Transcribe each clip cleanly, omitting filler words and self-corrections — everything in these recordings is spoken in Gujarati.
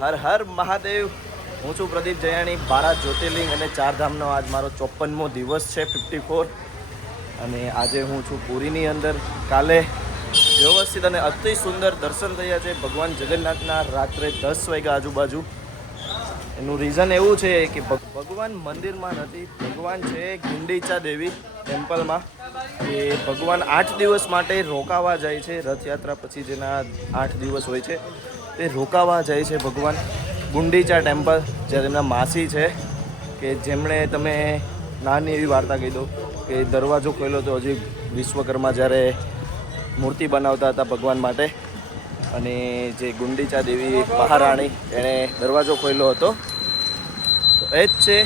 હર હર મહાદેવ. હું છું પ્રદીપ જયાણી. 12 જ્યોતિર્લિંગ અને 4 ધામનો આજ મારો 54મો દિવસ છે, 54. અને આજે હું છું પુરીની અંદર. કાલે વ્યવસ્થિત અને અતિ સુંદર દર્શન થયા છે ભગવાન જગન્નાથના રાત્રે 10 વાગ્યા આજુબાજુ. એનું રીઝન એવું છે કે ભગવાન મંદિરમાં નથી, ભગવાન છે ગુંડીચા દેવી ટેમ્પલમાં. કે ભગવાન 8 દિવસ માટે રોકાવા જાય છે. રથયાત્રા પછી જેના 8 દિવસ હોય છે તે રોકાવા જાય છે ભગવાન ગુંડીચા ટેમ્પલ, જ્યાં તેમના માસી છે કે જેમણે તમે નાની એવી વાર્તા કહી દો કે દરવાજો ખોલ્યો તો હજી વિશ્વકર્મા જ્યારે મૂર્તિ બનાવતા હતા ભગવાન માટે, અને જે ગુંડીચા દેવી મહારાણી એણે દરવાજો ખોલ્યો હતો, તો એ જ છે.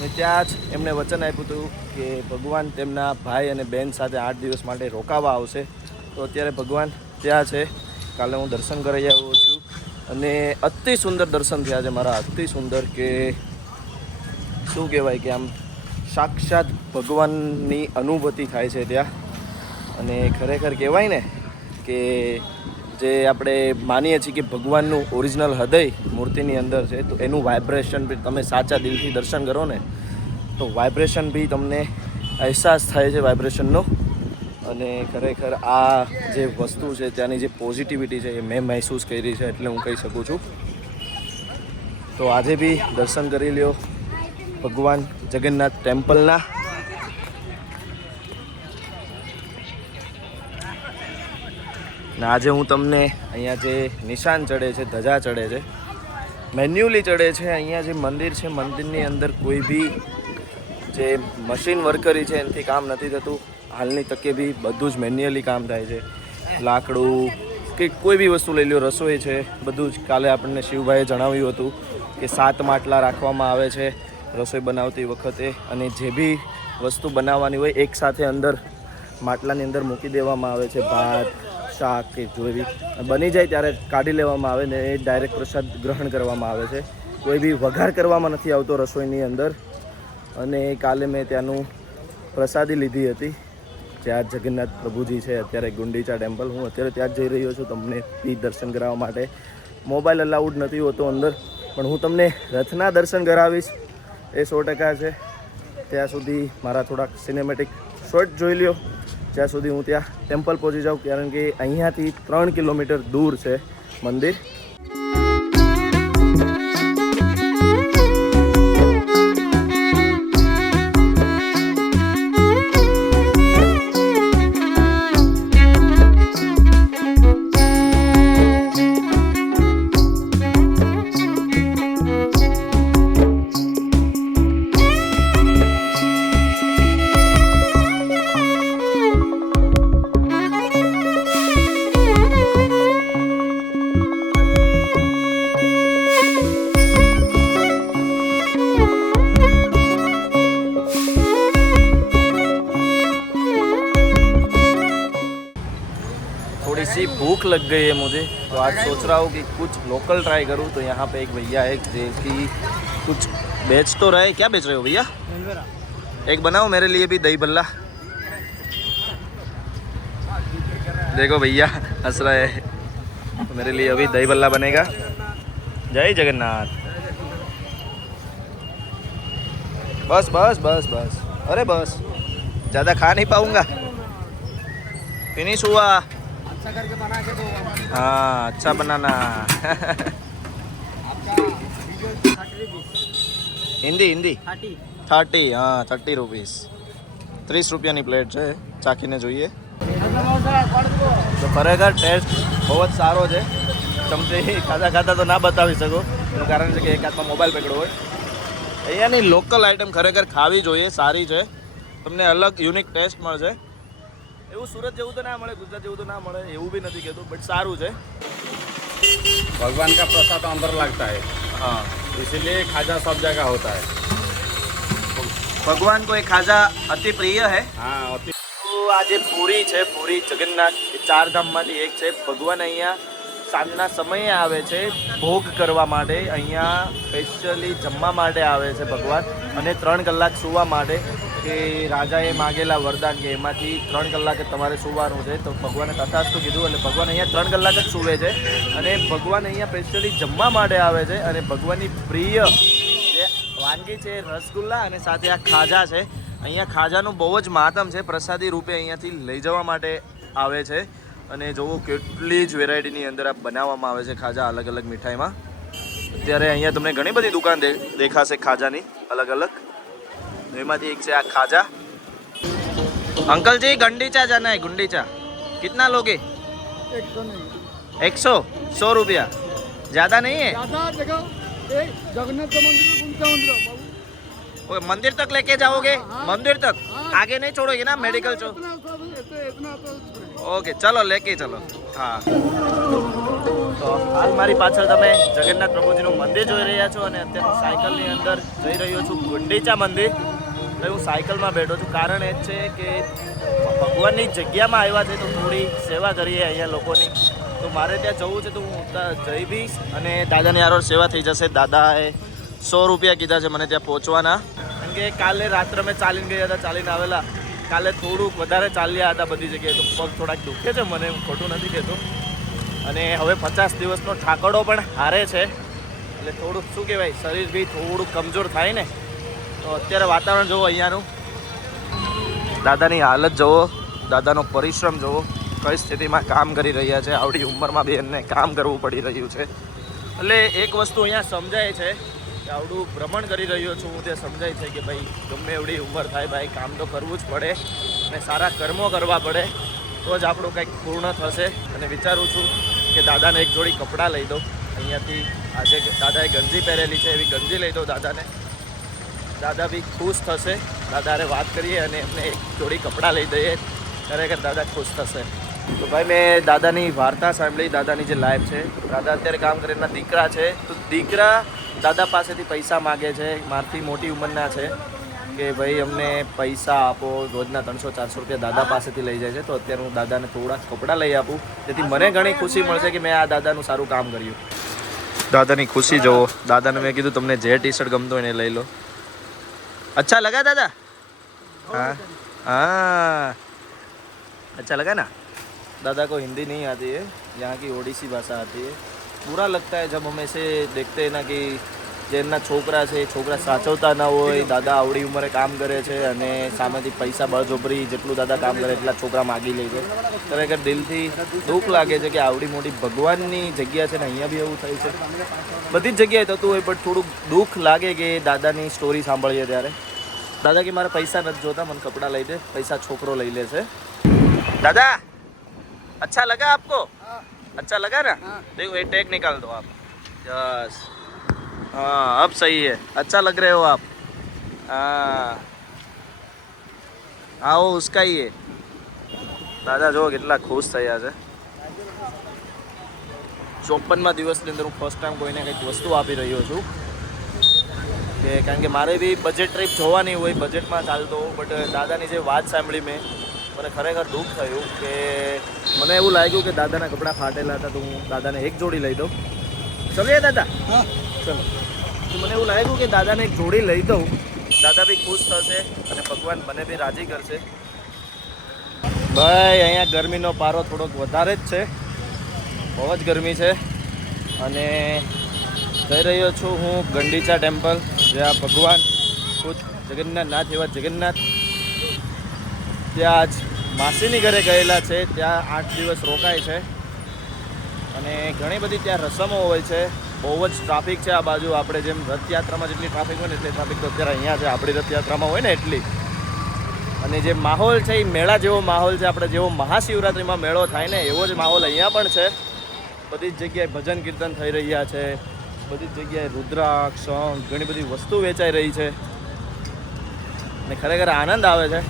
ને ત્યાં જ એમણે વચન આપ્યું હતું કે ભગવાન તેમના ભાઈ અને બહેન સાથે 8 દિવસ માટે રોકાવા આવશે. તો અત્યારે ભગવાન ત્યાં છે. કાલે હું દર્શન કરી આવ્યો છું અને અતિ સુંદર દર્શન થયા છે મારા, અતિ સુંદર કે શું કહેવાય કે આમ સાક્ષાત ભગવાનની અનુભૂતિ થાય છે ત્યાં. અને ખરેખર કહેવાય ને કે જે આપણે માનીએ છીએ કે ભગવાનનું ઓરિજિનલ હૃદય મૂર્તિની અંદર છે, તો એનું વાઇબ્રેશન બી તમે સાચા દિલથી દર્શન કરો ને તો વાઇબ્રેશન બી તમને અહેસાસ થાય છે વાઇબ્રેશનનો. અને ખરેખર આ જે વસ્તુ છે ત્યાંની જે પોઝિટિવિટી છે એ મેં મહેસૂસ કરી છે, એટલે હું કહી શકું છું. તો આજે બી દર્શન કરી લ્યો ભગવાન જગન્નાથ ટેમ્પલના. ને આજે હું તમને અહીંયા જે નિશાન ચડે છે, ધજા ચડે છે, મેન્યુઅલી ચડે છે. અહીંયા જે મંદિર છે, મંદિરની અંદર કોઈ બી જે મશીન વર્કરી છે એનાથી કામ નથી થતું. હાલની તકે બી બધું જ મેન્યુઅલી કામ થાય છે. લાકડું કે કોઈ બી વસ્તુ લઈ લો, રસોઈ છે, બધું જ. કાલે આપણને શિવભાઈએ જણાવ્યું હતું કે 7 માટલા રાખવામાં આવે છે રસોઈ બનાવતી વખતે, અને જે બી વસ્તુ બનાવવાની હોય એક સાથે અંદર માટલાની અંદર મૂકી દેવામાં આવે છે. ભાત, શાક કે જો બી બની જાય ત્યારે કાઢી લેવામાં આવે ને એ ડાયરેક્ટ પ્રસાદ ગ્રહણ કરવામાં આવે છે. કોઈ બી વઘાર કરવામાં નથી આવતો રસોઈની અંદર. અને કાલે મેં ત્યાંનું પ્રસાદી લીધી હતી, જ્યાં જગન્નાથ પ્રભુજી છે અત્યારે ગુંડીચા ટેમ્પલ. હું અત્યારે ત્યાં જ જઈ રહ્યો છું તમને બી દર્શન કરાવવા માટે. મોબાઈલ અલાઉડ નથી હોતો અંદર, પણ હું તમને રથના દર્શન કરાવીશ, એ 100% છે. ત્યાં સુધી મારા થોડાક સિનેમેટિક શોટ જોઈ લ્યો જ્યાં સુધી હું ત્યાં ટેમ્પલ પહોંચી જાઉં, કારણ કે અહીંયાથી 3 કિલોમીટર દૂર છે મંદિર. थोड़ी सी भूख लग गई है मुझे, तो आज सोच रहा हूँ कि कुछ लोकल ट्राई करूँ. तो यहाँ पे एक भैया है जो कि कुछ बेच तो रहे. क्या बेच रहे हो भैया? एक बनाओ मेरे लिए भी दही बल्ला. देखो भैया हंस रहा है. तो मेरे लिए अभी दही बल्ला बनेगा. जय जगन्नाथ. बस बस बस बस. अरे बस, ज़्यादा खा नहीं पाऊँगा. फिनिश हुआ. करके बना के दो. हाँ अच्छा बनाना. हिंदी हिंदी 30. हाँ 30 रुपीस. 30 રૂપિયાની પ્લેટ છે. ચાખીને જોઈએ. તો ખરેખર ટેસ્ટ બહુ જ સારો છે. ચમચી ખાતા ખાતા તો ના બતાવી શકો, એનું કારણ છે કે એક હાથમાં મોબાઈલ પકડ્યો હોય. અહીંયાની લોકલ આઈટમ ખરેખર ખાવી જોઈએ, સારી છે. તમને અલગ યુનિક ટેસ્ટ મળશે. એવું सूरत જેવું તો ના મળે, ગુજરાત જેવું તો ના મળે એવું भी નથી કહેતું, બટ સારું છે. भगवान का प्रसाद अंदर लगता है, हाँ इसीलिए खाजा सब जगह होता है. भगवान को एक खाजा अति प्रिय है. हाँ તો આજે પૂરી છે, પૂરી જગન્નાથ એ 4 ધામમાંથી એક છે. ભગવાન અહીંયા સાંજના સમયે આવે છે ભોગ કરવા માટે. અહીંયા સ્પેશિયલી જમવા માટે આવે છે ભગવાન, અને 3 કલાક સૂવા માટે. કે રાજાએ માગેલા વરદાન કે એમાંથી 3 કલાક જ તમારે સૂવાનું છે, તો ભગવાને તથાસ્તુ કીધું એટલે ભગવાન અહીંયા 3 કલાક જ સૂવે છે. અને ભગવાન અહીંયા સ્પેશિયલી જમવા માટે આવે છે. અને ભગવાનની પ્રિય જે વાનગી છે રસગુલ્લા અને સાથે આ ખાજા છે. અહીંયા ખાજાનું બહુ જ મહાત્મ છે. પ્રસાદી રૂપે અહીંયાથી લઈ જવા માટે આવે છે. અને જોવો કેટલી જ વેરાયટીની અંદર આ બનાવવામાં આવે છે ખાજા અલગ અલગ મીઠાઈમાં. અત્યારે અહીંયા તમને ઘણી બધી દુકાન દેખાશે ખાજાની અલગ અલગ. એમાંથી एक से आ खाजा. अंकल जी गंडीचा जाना है, गुंडीचा कितना लोगे? 100 100 रुपया ज्यादा नहीं है? जगन्नाथ मंदिर मंदिर तक लेके जाओगे? मंदिर तक आगे नहीं छोड़ोगे ना? मेडिकल चो ओके चलो लेके चलो. हाँ તો હાલ મારી પાછળ તમે જગન્નાથ પ્રભુજીનું મંદિર જોઈ રહ્યા છો અને અત્યારે સાયકલની અંદર જઈ રહ્યો છું ગુંડીચા મંદિર. તો હું સાયકલમાં બેઠો છું, કારણ એ જ છે કે ભગવાનની જગ્યામાં આવ્યા છે તો થોડી સેવા કરીએ અહીંયા લોકોની. તો મારે ત્યાં જવું છે તો હું જઈ બી અને દાદાની હારો સેવા થઈ જશે. દાદાએ 100 રૂપિયા કીધા છે મને ત્યાં પહોંચવાના, કારણ કે કાલે રાત્રે મેં ચાલીને ગયા હતા, ચાલીને આવેલા. કાલે થોડુંક વધારે ચાલ્યા હતા બધી જગ્યાએ, તો પગ થોડાક દુખે છે મને, હું ખોટું નથી કહેતો. અને હવે 50 દિવસનો ઠાકડો પણ હારે છે એટલે થોડુંક શું કહેવાય શરીર બી થોડુંક કમજોર થાય ને. તો અત્યારે વાતાવરણ જુઓ અહીંયાનું, દાદાની હાલત જુઓ, દાદાનો પરિશ્રમ જુઓ, કઈ સ્થિતિમાં કામ કરી રહ્યા છે. આવડી ઉંમરમાં બી એમને કામ કરવું પડી રહ્યું છે. એટલે એક વસ્તુ અહીંયા સમજાય છે કે આવડું ભ્રમણ કરી રહ્યો છું હું, તે સમજાય છે કે ભાઈ ગમે એવડી ઉંમર થાય ભાઈ કામ તો કરવું જ પડે અને સારા કર્મો કરવા પડે તો જ આપણું કંઈક પૂર્ણ થશે. અને વિચારું છું કે દાદાને એક જોડી કપડાં લઈ દઉં અહીંયાથી. આજે દાદાએ ગંજી પહેરેલી છે એવી ગંજી લઈ દઉં દાદાને, દાદા બી ખુશ થશે. દાદાને વાત કરીએ અને એમને એક જોડી કપડાં લઈ દઈએ, ખરેખર દાદા ખુશ થશે. તો ભાઈ મેં દાદાની વાર્તા સાંભળી, દાદાની જે લાઈફ છે. દાદા અત્યારે કામ કરે, એના દીકરા છે, તો દીકરા દાદા પાસેથી પૈસા માગે છે. મારથી મોટી ઉંમરના છે કે ભાઈ અમને પૈસા આપો, રોજના 300-400 રૂપિયા દાદા પાસેથી લઈ જાય છે. તો અત્યારે હું દાદાને થોડાક કપડાં લઈ આપું, જેથી મને ઘણી ખુશી મળશે કે મેં આ દાદાનું સારું કામ કર્યું. દાદાની ખુશી જુઓ. દાદાને મેં કીધું તમને જે ટી શર્ટ ગમતો હોય એને લઈ લો. अच्छा लगा दादा? हाँ हाँ अच्छा लगा ना? दादा को हिंदी नहीं आती है, यहाँ की ओडिसी भाषा आती है. बुरा लगता है जब हम ऐसे देखते हैं ना कि જેમના છોકરા છે એ છોકરા સાચવતા ના હોય, દાદા આવડી ઉંમરે કામ કરે છે અને સામેથી પૈસા બળજબરી જેટલું દાદા કામ કરે એટલા છોકરા માગી લે છે. ખરેખર દિલથી દુઃખ લાગે છે કે આવડી મોટી ભગવાનની જગ્યા છે ને અહીંયા બી એવું થાય છે. બધી જ જગ્યાએ થતું હોય, પણ થોડુંક દુઃખ લાગે કે દાદાની સ્ટોરી સાંભળીએ ત્યારે. દાદા કે મારે પૈસા નથી જોતા, મને કપડાં લઈ દે, પૈસા છોકરો લઈ લે છે. દાદા अच्छा लगा आपको? अच्छा लगा ना? देखो ये टैग निकाल दो आप. यस हाँ अब सही है, अच्छा लग रहे हो आप. हाँ हाँ वो उसका ही है. દાદા જો કેટલા ખુશ થયા છે. 54મા દિવસની અંદર હું ફર્સ્ટ ટાઈમ કોઈને કંઈક વસ્તુ આપી રહ્યો છું, કે કારણ કે મારે બી બજેટ ટ્રીપ જોવાની હોય, બજેટમાં ચાલતો હોઉં. બટ દાદાની જે વાત સાંભળી મને ખરેખર દુઃખ થયું કે મને એવું લાગ્યું કે દાદાના કપડાં ફાટેલા હતા, તો હું દાદાને એક જોડી લઈ દઉં. ચલીએ દાદા? ચલો. તો મને એવું લાગ્યું કે દાદાને એક જોડી લઈ દઉં, દાદા બી ખુશ થશે અને ભગવાન મને બી રાજી કરશે. ભાઈ અહીંયા ગરમીનો પારો થોડોક વધારે જ છે, બહુ જ ગરમી છે. અને જઈ રહ્યો છું હું ગંડીચા ટેમ્પલ, જ્યાં ભગવાન ખુદ જગન્નાથ એવા જગન્નાથ ત્યાં આજ માસીની ઘરે ગયેલા છે, ત્યાં 8 દિવસ રોકાય છે. અને ઘણી બધી ત્યાં રસમો હોય છે. બહુ જ ટ્રાફિક છે આ બાજુ. આપણે જેમ રથયાત્રામાં જેટલી ટ્રાફિક હોય ને એટલી ટ્રાફિક તો અત્યારે અહીંયા છે, આપણી રથયાત્રામાં હોય ને એટલી. અને જે માહોલ છે એ મેળા જેવો માહોલ છે. આપણે જેવો મહાશિવરાત્રિમાં મેળો થાય ને એવો જ માહોલ અહીંયા પણ છે. બધી જ જગ્યાએ ભજન કીર્તન થઈ રહ્યા છે, બધી જ જગ્યાએ રુદ્રાક્ષ, શંખ, ઘણી બધી વસ્તુ વેચાઈ રહી છે અને ખરેખર આનંદ આવે છે.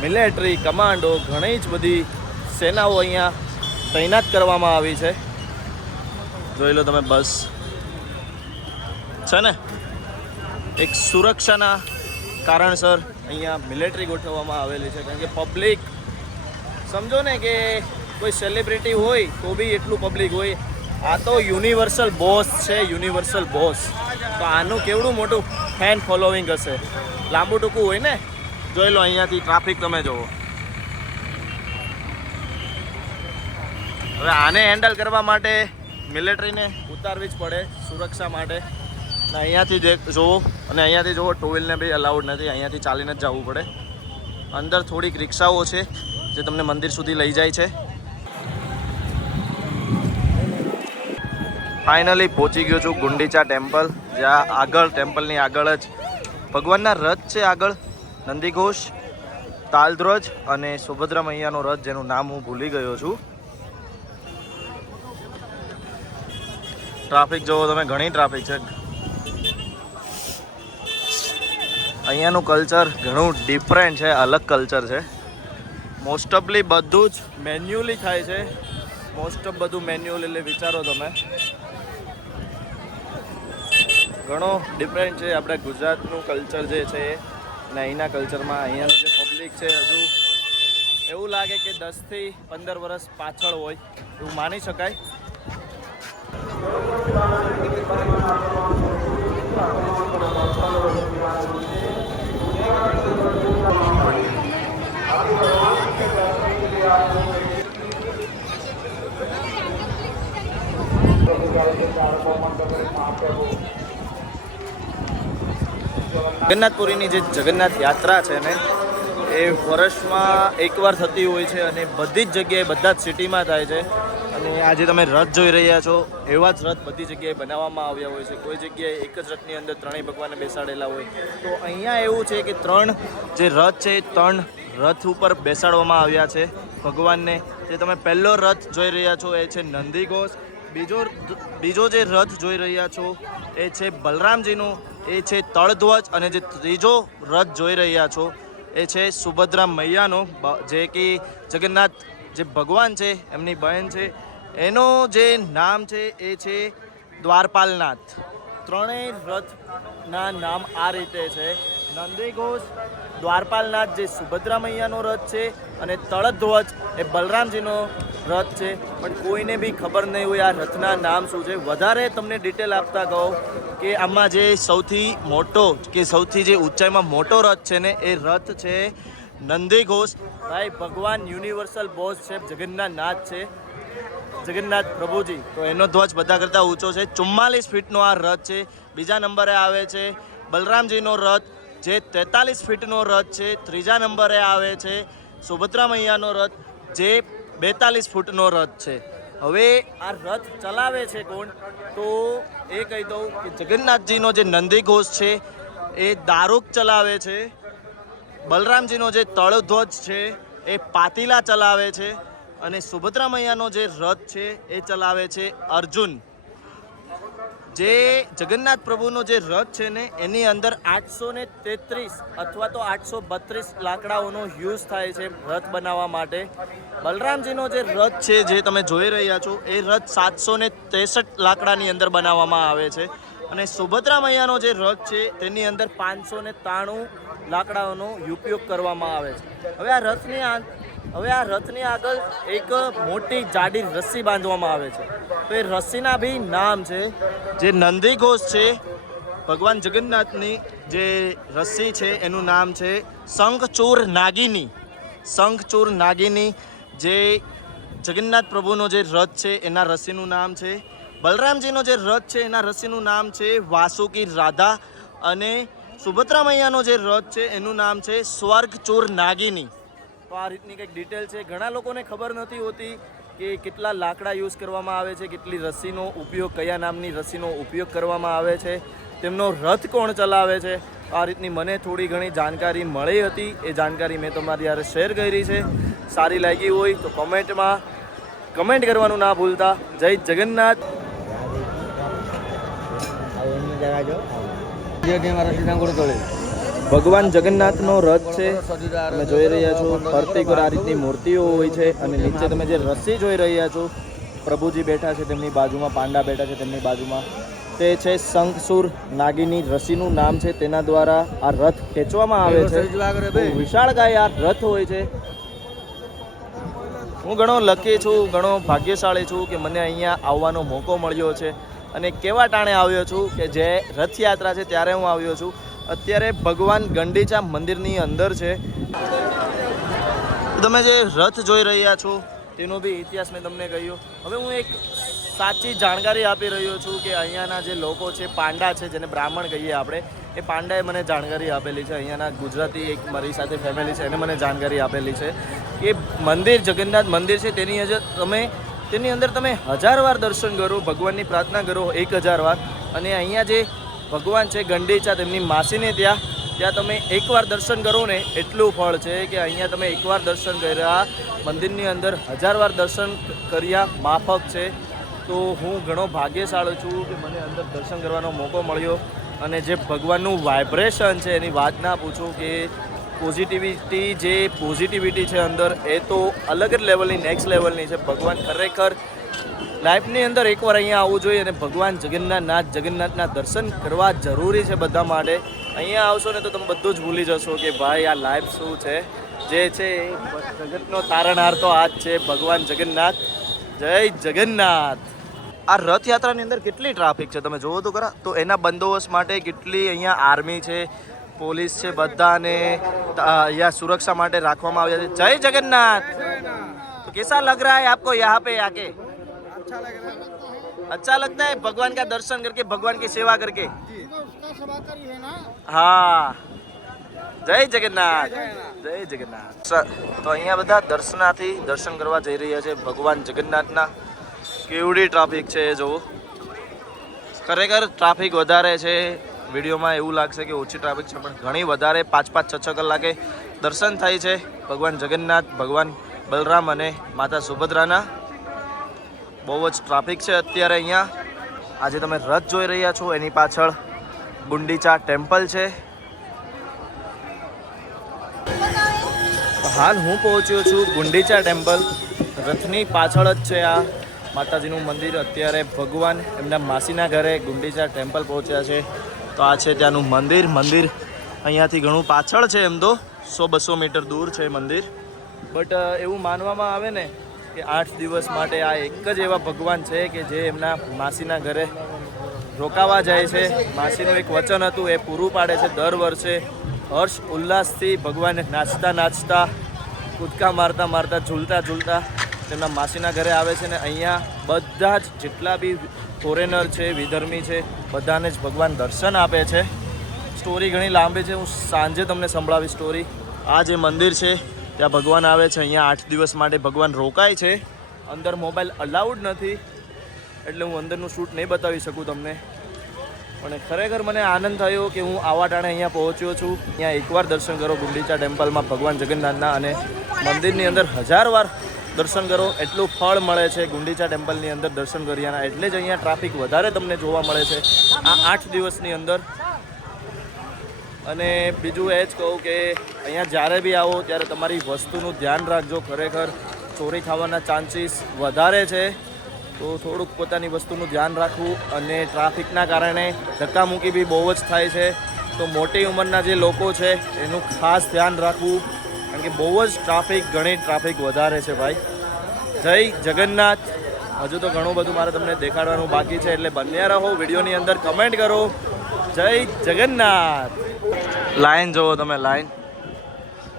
મિલિટરી કમાન્ડો, ઘણી જ બધી સેનાઓ અહીંયા તૈનાત કરવામાં આવી છે. જોઈ લો તમે, બસ છે ને, એક સુરક્ષાના કારણસર અહીંયા મિલિટરી ગોઠવવામાં આવેલી છે. કારણ કે પબ્લિક સમજો ને કે કોઈ સેલિબ્રિટી હોય તો બી એટલું પબ્લિક હોય. આ તો યુનિવર્સલ બોસ છે, યુનિવર્સલ બોસ. તો આનું કેવડું મોટું ફેન ફોલોવિંગ હશે. લાંબુ ટૂંકું હોય ને, જોઈ લો અહીંયાથી ટ્રાફિક તમે જુઓ. હવે આને હેન્ડલ કરવા માટે મિલિટરીને ઉતારવી જ પડે સુરક્ષા માટે. અને અહીંયાથી જુઓ, અને અહીંયાથી જુઓ ટુ વ્હીલને બી અલાઉડ નથી, અહીંયાથી ચાલીને જ જવું પડે. અંદર થોડીક રિક્ષાઓ છે જે તમને મંદિર સુધી લઈ જાય છે. ફાઇનલી પહોંચી ગયો છું ગુંડીચા ટેમ્પલ, જ્યાં આગળ ટેમ્પલની આગળ જ ભગવાનના રથ છે. આગળ નંદીઘોષ, તાલધ્વજ અને સુભદ્રા મૈયાનો રથ, જેનું નામ હું ભૂલી ગયો છું. ટ્રાફિક જોવો તમે, ઘણી ટ્રાફિક છે. અહીંયાનું કલ્ચર ઘણું ડિફરન્ટ છે, અલગ કલ્ચર છે. મોસ્ટ ઓફલી બધું જ મેન્યુઅલી થાય છે. મોસ્ટ ઓફ બધું મેન્યુઅલ એટલે વિચારો તમે, ઘણો ડિફરન્ટ છે આપણે ગુજરાતનું કલ્ચર જે છે અને અહીંના કલ્ચરમાં. અહીંયાનું જે પબ્લિક છે હજુ એવું લાગે કે 10 થી 15 વર્ષ પાછળ હોય એવું માની શકાય. જગન્નાથપુરીની જે જગન્નાથ યાત્રા છે ને એ વર્ષમાં એકવાર થતી હોય છે અને બધી જ જગ્યાએ, બધા જ સિટીમાં થાય છે. અને આજે તમે રથ જોઈ રહ્યા છો, એવા જ રથ બધી જગ્યાએ બનાવવામાં આવ્યા હોય છે. કોઈ જગ્યાએ એક જ રથની અંદર ત્રણેય ભગવાનને બેસાડેલા હોય. તો અહીંયા એવું છે કે 3 જે રથ છે, 3 રથ ઉપર બેસાડવામાં આવ્યા છે ભગવાનને. જે તમે પહેલો રથ જોઈ રહ્યા છો એ છે નંદીઘોષ. બીજો જે રથ જોઈ રહ્યા છો એ છે બલરામજીનો, એ છે તળધ્વજ. અને જે ત્રીજો રથ જોઈ રહ્યા છો એ છે સુભદ્રા મૈયાનો, જે કે જગન્નાથ જે ભગવાન છે એમની બહેન છે. એનો જે નામ છે એ છે દ્વારપાલનાથ. ત્રણેય રથના નામ આ રીતે છે: નંદીઘોષ, દ્વારપાલનાથ જે સુભદ્રા મૈયાનો રથ છે, અને તળધ્વજ એ બલરામજીનો રથ છે. પણ કોઈને બી ખબર નહીં હોય આ રથના નામ શું છે. વધારે તમને ડિટેલ આપતા કહો કે આમાં જે સૌથી મોટો કે સૌથી જે ઊંચાઈમાં મોટો રથ છે ને એ રથ છે નંદીઘોષ. ભાઈ ભગવાન યુનિવર્સલ બોસ છે, જગન્નાથ છે, જગન્નાથ પ્રભુજી. તો એનો ધ્વજ બધા કરતાં ઊંચો છે, 44 ફીટનો આ રથ છે. બીજા નંબરે આવે છે બલરામજીનો રથ, જે 43 ફીટનો રથ છે. ત્રીજા નંબરે આવે છે સુભદ્રા મૈયાનો રથ, જે 42 ફૂટનો રથ છે. હવે આ રથ ચલાવે છે કોણ? તો એ કહી દઉં કે જગન્નાથજીનો જે નંદીઘોષ છે એ દારૂક ચલાવે છે. બલરામજીનો જે તળધ્વજ છે એ પાતીલા ચલાવે છે. અને સુભદ્રા મૈયાનો જે રથ છે એ ચલાવે છે અર્જુન. જે જગન્નાથ પ્રભુનો જે રથ છે ને એની અંદર 833 અથવા તો 832 લાકડાઓનો યુઝ થાય છે રથ બનાવવા માટે. બલરામજીનો જે રથ છે જે તમે જોઈ રહ્યા છો એ રથ 763 લાકડાની અંદર બનાવવામાં આવે છે. અને સુભદ્રા મૈયાનો જે રથ છે તેની અંદર 593 લાકડાઓનો ઉપયોગ કરવામાં આવે છે. હવે આ રથની આગળ એક મોટી જાડી રસ્સી બાંધવામાં આવે છે. તો એ રસ્સીના બી નામ છે. જે નંદીઘોષ છે ભગવાન જગન્નાથની જે રસ્સી છે એનું નામ છે શંખચૂર નાગિની. શંખચૂર નાગિની જે જગન્નાથ પ્રભુનો જે રથ છે એના રસ્સીનું નામ છે. બલરામજીનો જે રથ છે એના રસ્સીનું નામ છે વાસુકી રાધા. અને સુભદ્રા મૈયાનો જે રથ છે એનું નામ છે સ્વર્ગચૂર નાગિની. તો આ રીતની કંઈક ડિટેલ છે. ઘણા લોકોને ખબર નથી હોતી કે કેટલા લાકડા યુઝ કરવામાં આવે છે, કેટલી રસ્સીનો ઉપયોગ, કયા નામની રસ્સીનો ઉપયોગ કરવામાં આવે છે, તેમનો રથ કોણ ચલાવે છે. આ રીતની મને થોડી ઘણી જાણકારી મળી હતી. એ જાણકારી મેં તમારી યારે શેર કરી છે. સારી લાગી હોય તો કોમેન્ટમાં કમેન્ટ કરવાનું ના ભૂલતા. જય જગન્નાથ. ભગવાન જગન્નાથનો રથ છે, તમે જોઈ રહ્યા છો. ફરતી પર આ રીતની મૂર્તિઓ હોય છે. અને નીચે તમે જે રસ્સી જોઈ રહ્યા છો, પ્રભુજી બેઠા છે તેમની બાજુમાં, પાંડા બેઠા છે તેમની બાજુમાં, તે છે શંખચૂર નાગિની. રસ્સીનું નામ છે, તેના દ્વારા આ રથ ખેંચવામાં આવે છે. વિશાળકાય આ રથ હોય છે. હું ઘણો લકી છું, ઘણો ભાગ્યશાળી છું કે મને અહીંયા આવવાનો મોકો મળ્યો છે. અને કેવા ટાણે આવ્યો છું કે જે રથયાત્રા છે ત્યારે હું આવ્યો છું. અત્યારે ભગવાન ગંડીચા મંદિરની અંદર છે. તમે જે રથ જોઈ રહ્યા છો તેનો બી ઇતિહાસ મેં તમને કહ્યું. હવે હું એક સાચી જાણકારી આપી રહ્યો છું કે અહીંયાના જે લોકો છે, પાંડા છે, જેને બ્રાહ્મણ કહીએ આપણે, એ પાંડાએ મને જાણકારી આપેલી છે. અહીંયાના ગુજરાતી એક મારી સાથે ફેમિલી છે, એને મને જાણકારી આપેલી છે કે મંદિર, જગન્નાથ મંદિર છે, તેની અંદર તમે 1000 વાર દર્શન કરો, ભગવાનની પ્રાર્થના કરો 1000 વાર. અને અહીંયા જે ભગવાન છે ગંડીચા, તેમની માસીને ત્યાં તમે એકવાર દર્શન કરો ને એટલું ફળ છે કે અહીંયા તમે એકવાર દર્શન કર્યા, મંદિરની અંદર 1000 વાર દર્શન કર્યા માફક છે. તો હું ઘણો ભાગ્યશાળી છું કે મને અંદર દર્શન કરવાનો મોકો મળ્યો. અને જે ભગવાનનું વાઇબ્રેશન છે એની વાત ના પૂછું, કે પોઝિટિવિટી છે અંદર, એ તો અલગ જ લેવલની, નેક્સ્ટ લેવલની છે. ભગવાન ખરેખર લાઈફની અંદર એકવાર અહીંયા આવવું જોઈએ અને ભગવાન જગન્નાથના દર્શન કરવા જરૂરી છે બધા માટે. અહીંયા આવશો ને તો તમે બધું જ ભૂલી જશો કે ભાઈ આ લાઈફ શું છે. જે છે એ જગતનો તારણહાર તો આ જ છે, ભગવાન જગન્નાથ. જય જગન્નાથ. આ રથયાત્રાની અંદર કેટલી ટ્રાફિક છે તમે જોવો તો ખરા. તો એના બંદોબસ્ત માટે કેટલી અહીંયા આર્મી છે, પોલીસ છે, બધાને અહીંયા સુરક્ષા માટે રાખવામાં આવ્યા છે. જય જગन्नाथ. तो कैसा लग रहा है आपको यहाँ पे आके? अच्छा लगता है भगवान का दर्शन करके, भगवान की सेवा करके? हाँ, જય જગન્નાથ. જય જગન્નાથ. તો અહીંયા બધા દર્શનાર્થી દર્શન કરવા જઈ રહ્યા છે ભગવાન જગન્નાથના. કેવડી ટ્રાફિક છે એ જોવો. ખરેખર ટ્રાફિક વધારે છે. વિડીયોમાં એવું લાગશે કે ઓછી ટ્રાફિક છે, પણ ઘણી વધારે. 5-5, 6-6 કલાકે દર્શન થાય છે ભગવાન જગન્નાથ, ભગવાન બલરામ અને માતા સુભદ્રાના. બહુ જ ટ્રાફિક છે અત્યારે અહીંયા. આજે તમે રથ જોઈ રહ્યા છો, એની પાછળ ગુંડીચા ટેમ્પલ છે. હાલ હું પહોંચ્યો છું ગુંડીચા ટેમ્પલ. રથની પાછળ જ છે આ માતાજીનું મંદિર. અત્યારે ભગવાન એમના માસીના ઘરે ગુંડીચા ટેમ્પલ પહોંચ્યા છે. તો આ છે ત્યાંનું મંદિર. અહીંયાથી ઘણું પાછળ છે, એમ તો 100-200 મીટર દૂર છે મંદિર. બટ એવું માનવામાં આવે ને કે 8 દિવસ માટે આ એક જ એવા ભગવાન છે કે જે એમના માસીના ઘરે રોકાવા જાય છે. માસીનું એક વચન હતું, એ પૂરું પાડે છે. દર વર્ષે હર્ષ ઉલ્લાસથી ભગવાન નાચતા કૂદકા મારતા ઝૂલતા તેમના માસીના ઘરે આવે છે. ને અહીંયા બધા જ જેટલા બી ફોરેનર છે, વિધર્મી છે, બધાને જ ભગવાન દર્શન આપે છે. સ્ટોરી ઘણી લાંબી છે, હું સાંજે તમને સંભળાવી સ્ટોરી. આ જે મંદિર છે ત્યાં ભગવાન આવે છે. અહીંયા 8 દિવસ માટે ભગવાન રોકાય છે. અંદર મોબાઈલ અલાઉડ નથી, એટલે હું અંદરનું શૂટ નહીં બતાવી શકું તમને. પણ ખરેખર મને આનંદ થયો કે હું આવા ટાણે અહીંયા પહોંચ્યો છું. અહીંયા એકવાર દર્શન કરો ગુંડીચા ટેમ્પલમાં ભગવાન જગન્નાથના, અને મંદિરની અંદર 1000 વાર દર્શન કરો એટલું ફળ મળે છે ગુંડીચા ટેમ્પલની અંદર દર્શન કર્યાના. એટલે જ અહીંયા ટ્રાફિક વધારે તમને જોવા મળે છે આ 8 દિવસની અંદર. અને બીજું એ જ કહું કે અહીંયા જ્યારે બી આવો ત્યારે તમારી વસ્તુનું ધ્યાન રાખજો. ખરેખર ચોરી થવાના ચાન્સીસ વધારે છે, તો થોડુંક પોતાની વસ્તુનું ધ્યાન રાખવું. અને ટ્રાફિકના કારણે ધક્કામુક્કી બી બહુ જ થાય છે, તો મોટી ઉંમરના જે લોકો છે એનું ખાસ ધ્યાન રાખવું, કારણ કે બહુ જ ઘણી ટ્રાફિક વધારે છે ભાઈ. જય જગન્નાથ. હજુ તો ઘણું બધું મારે તમને દેખાડવાનું બાકી છે, એટલે બન્યા રહો વિડીયોની અંદર. કમેન્ટ કરો જય જગન્નાથ. લાઈન જોવો તમે, લાઈન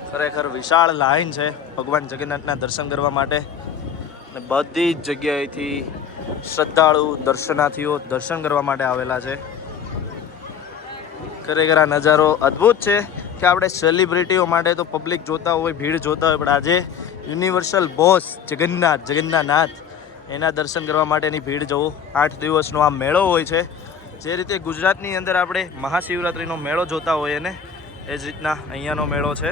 ખરેખર વિશાળ લાઈન છે ભગવાન જગન્નાથના દર્શન કરવા માટે. અને બધી જ જગ્યાએથી શ્રદ્ધાળુ દર્શનાર્થીઓ દર્શન કરવા માટે આવેલા છે. ખરેખર આ નજારો અદ્ભુત છે કે આપણે સેલિબ્રિટીઓ માટે તો પબ્લિક જોતા હોય, ભીડ જોતા હોય, પણ આજે યુનિવર્સલ બોસ જગન્નાથ એના દર્શન કરવા માટેની ભીડ જુઓ. 8 દિવસનો આ મેળો હોય છે. જે રીતે ગુજરાતની અંદર આપણે મહાશિવરાત્રિનો મેળો જોતા હોઈએ ને, એ જ રીતના અહીંયાનો મેળો છે.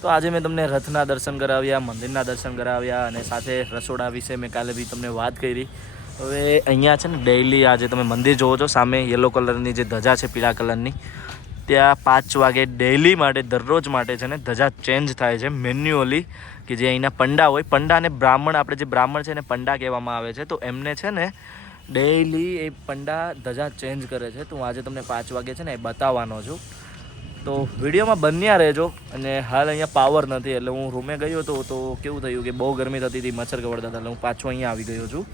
તો આજે મેં તમને રથના દર્શન કરાવ્યા, મંદિરના દર્શન કરાવ્યા, અને સાથે રસોડા વિશે મેં કાલે બી તમને વાત કરી. હવે અહીંયા છે ને ડેઇલી આજે તમે મંદિર જોવો છો સામે યલો કલરની જે ધજા છે, પીળા કલરની, ત્યાં 5 વાગે ડેઇલી માટે, દરરોજ માટે છે ને ધજા ચેન્જ થાય છે મેન્યુઅલી. કે જે અહીંના પંડા હોય, પંડા અને બ્રાહ્મણ, આપણે જે બ્રાહ્મણ છે એને પંડા કહેવામાં આવે છે, તો એમને છે ને ડેઇલી એ પંડા ધજા ચેન્જ કરે છે. તો હું આજે તમને 5 વાગે છે ને એ બતાવવાનો છું, તો વિડીયોમાં બન્યા રહેજો. અને હાલ અહીંયા પાવર નથી, એટલે હું રૂમે ગયો હતો તો કેવું થયું કે બહુ ગરમી થતી હતી, મચ્છર કવડતા હતા, એટલે હું પાછો અહીંયા આવી ગયો છું.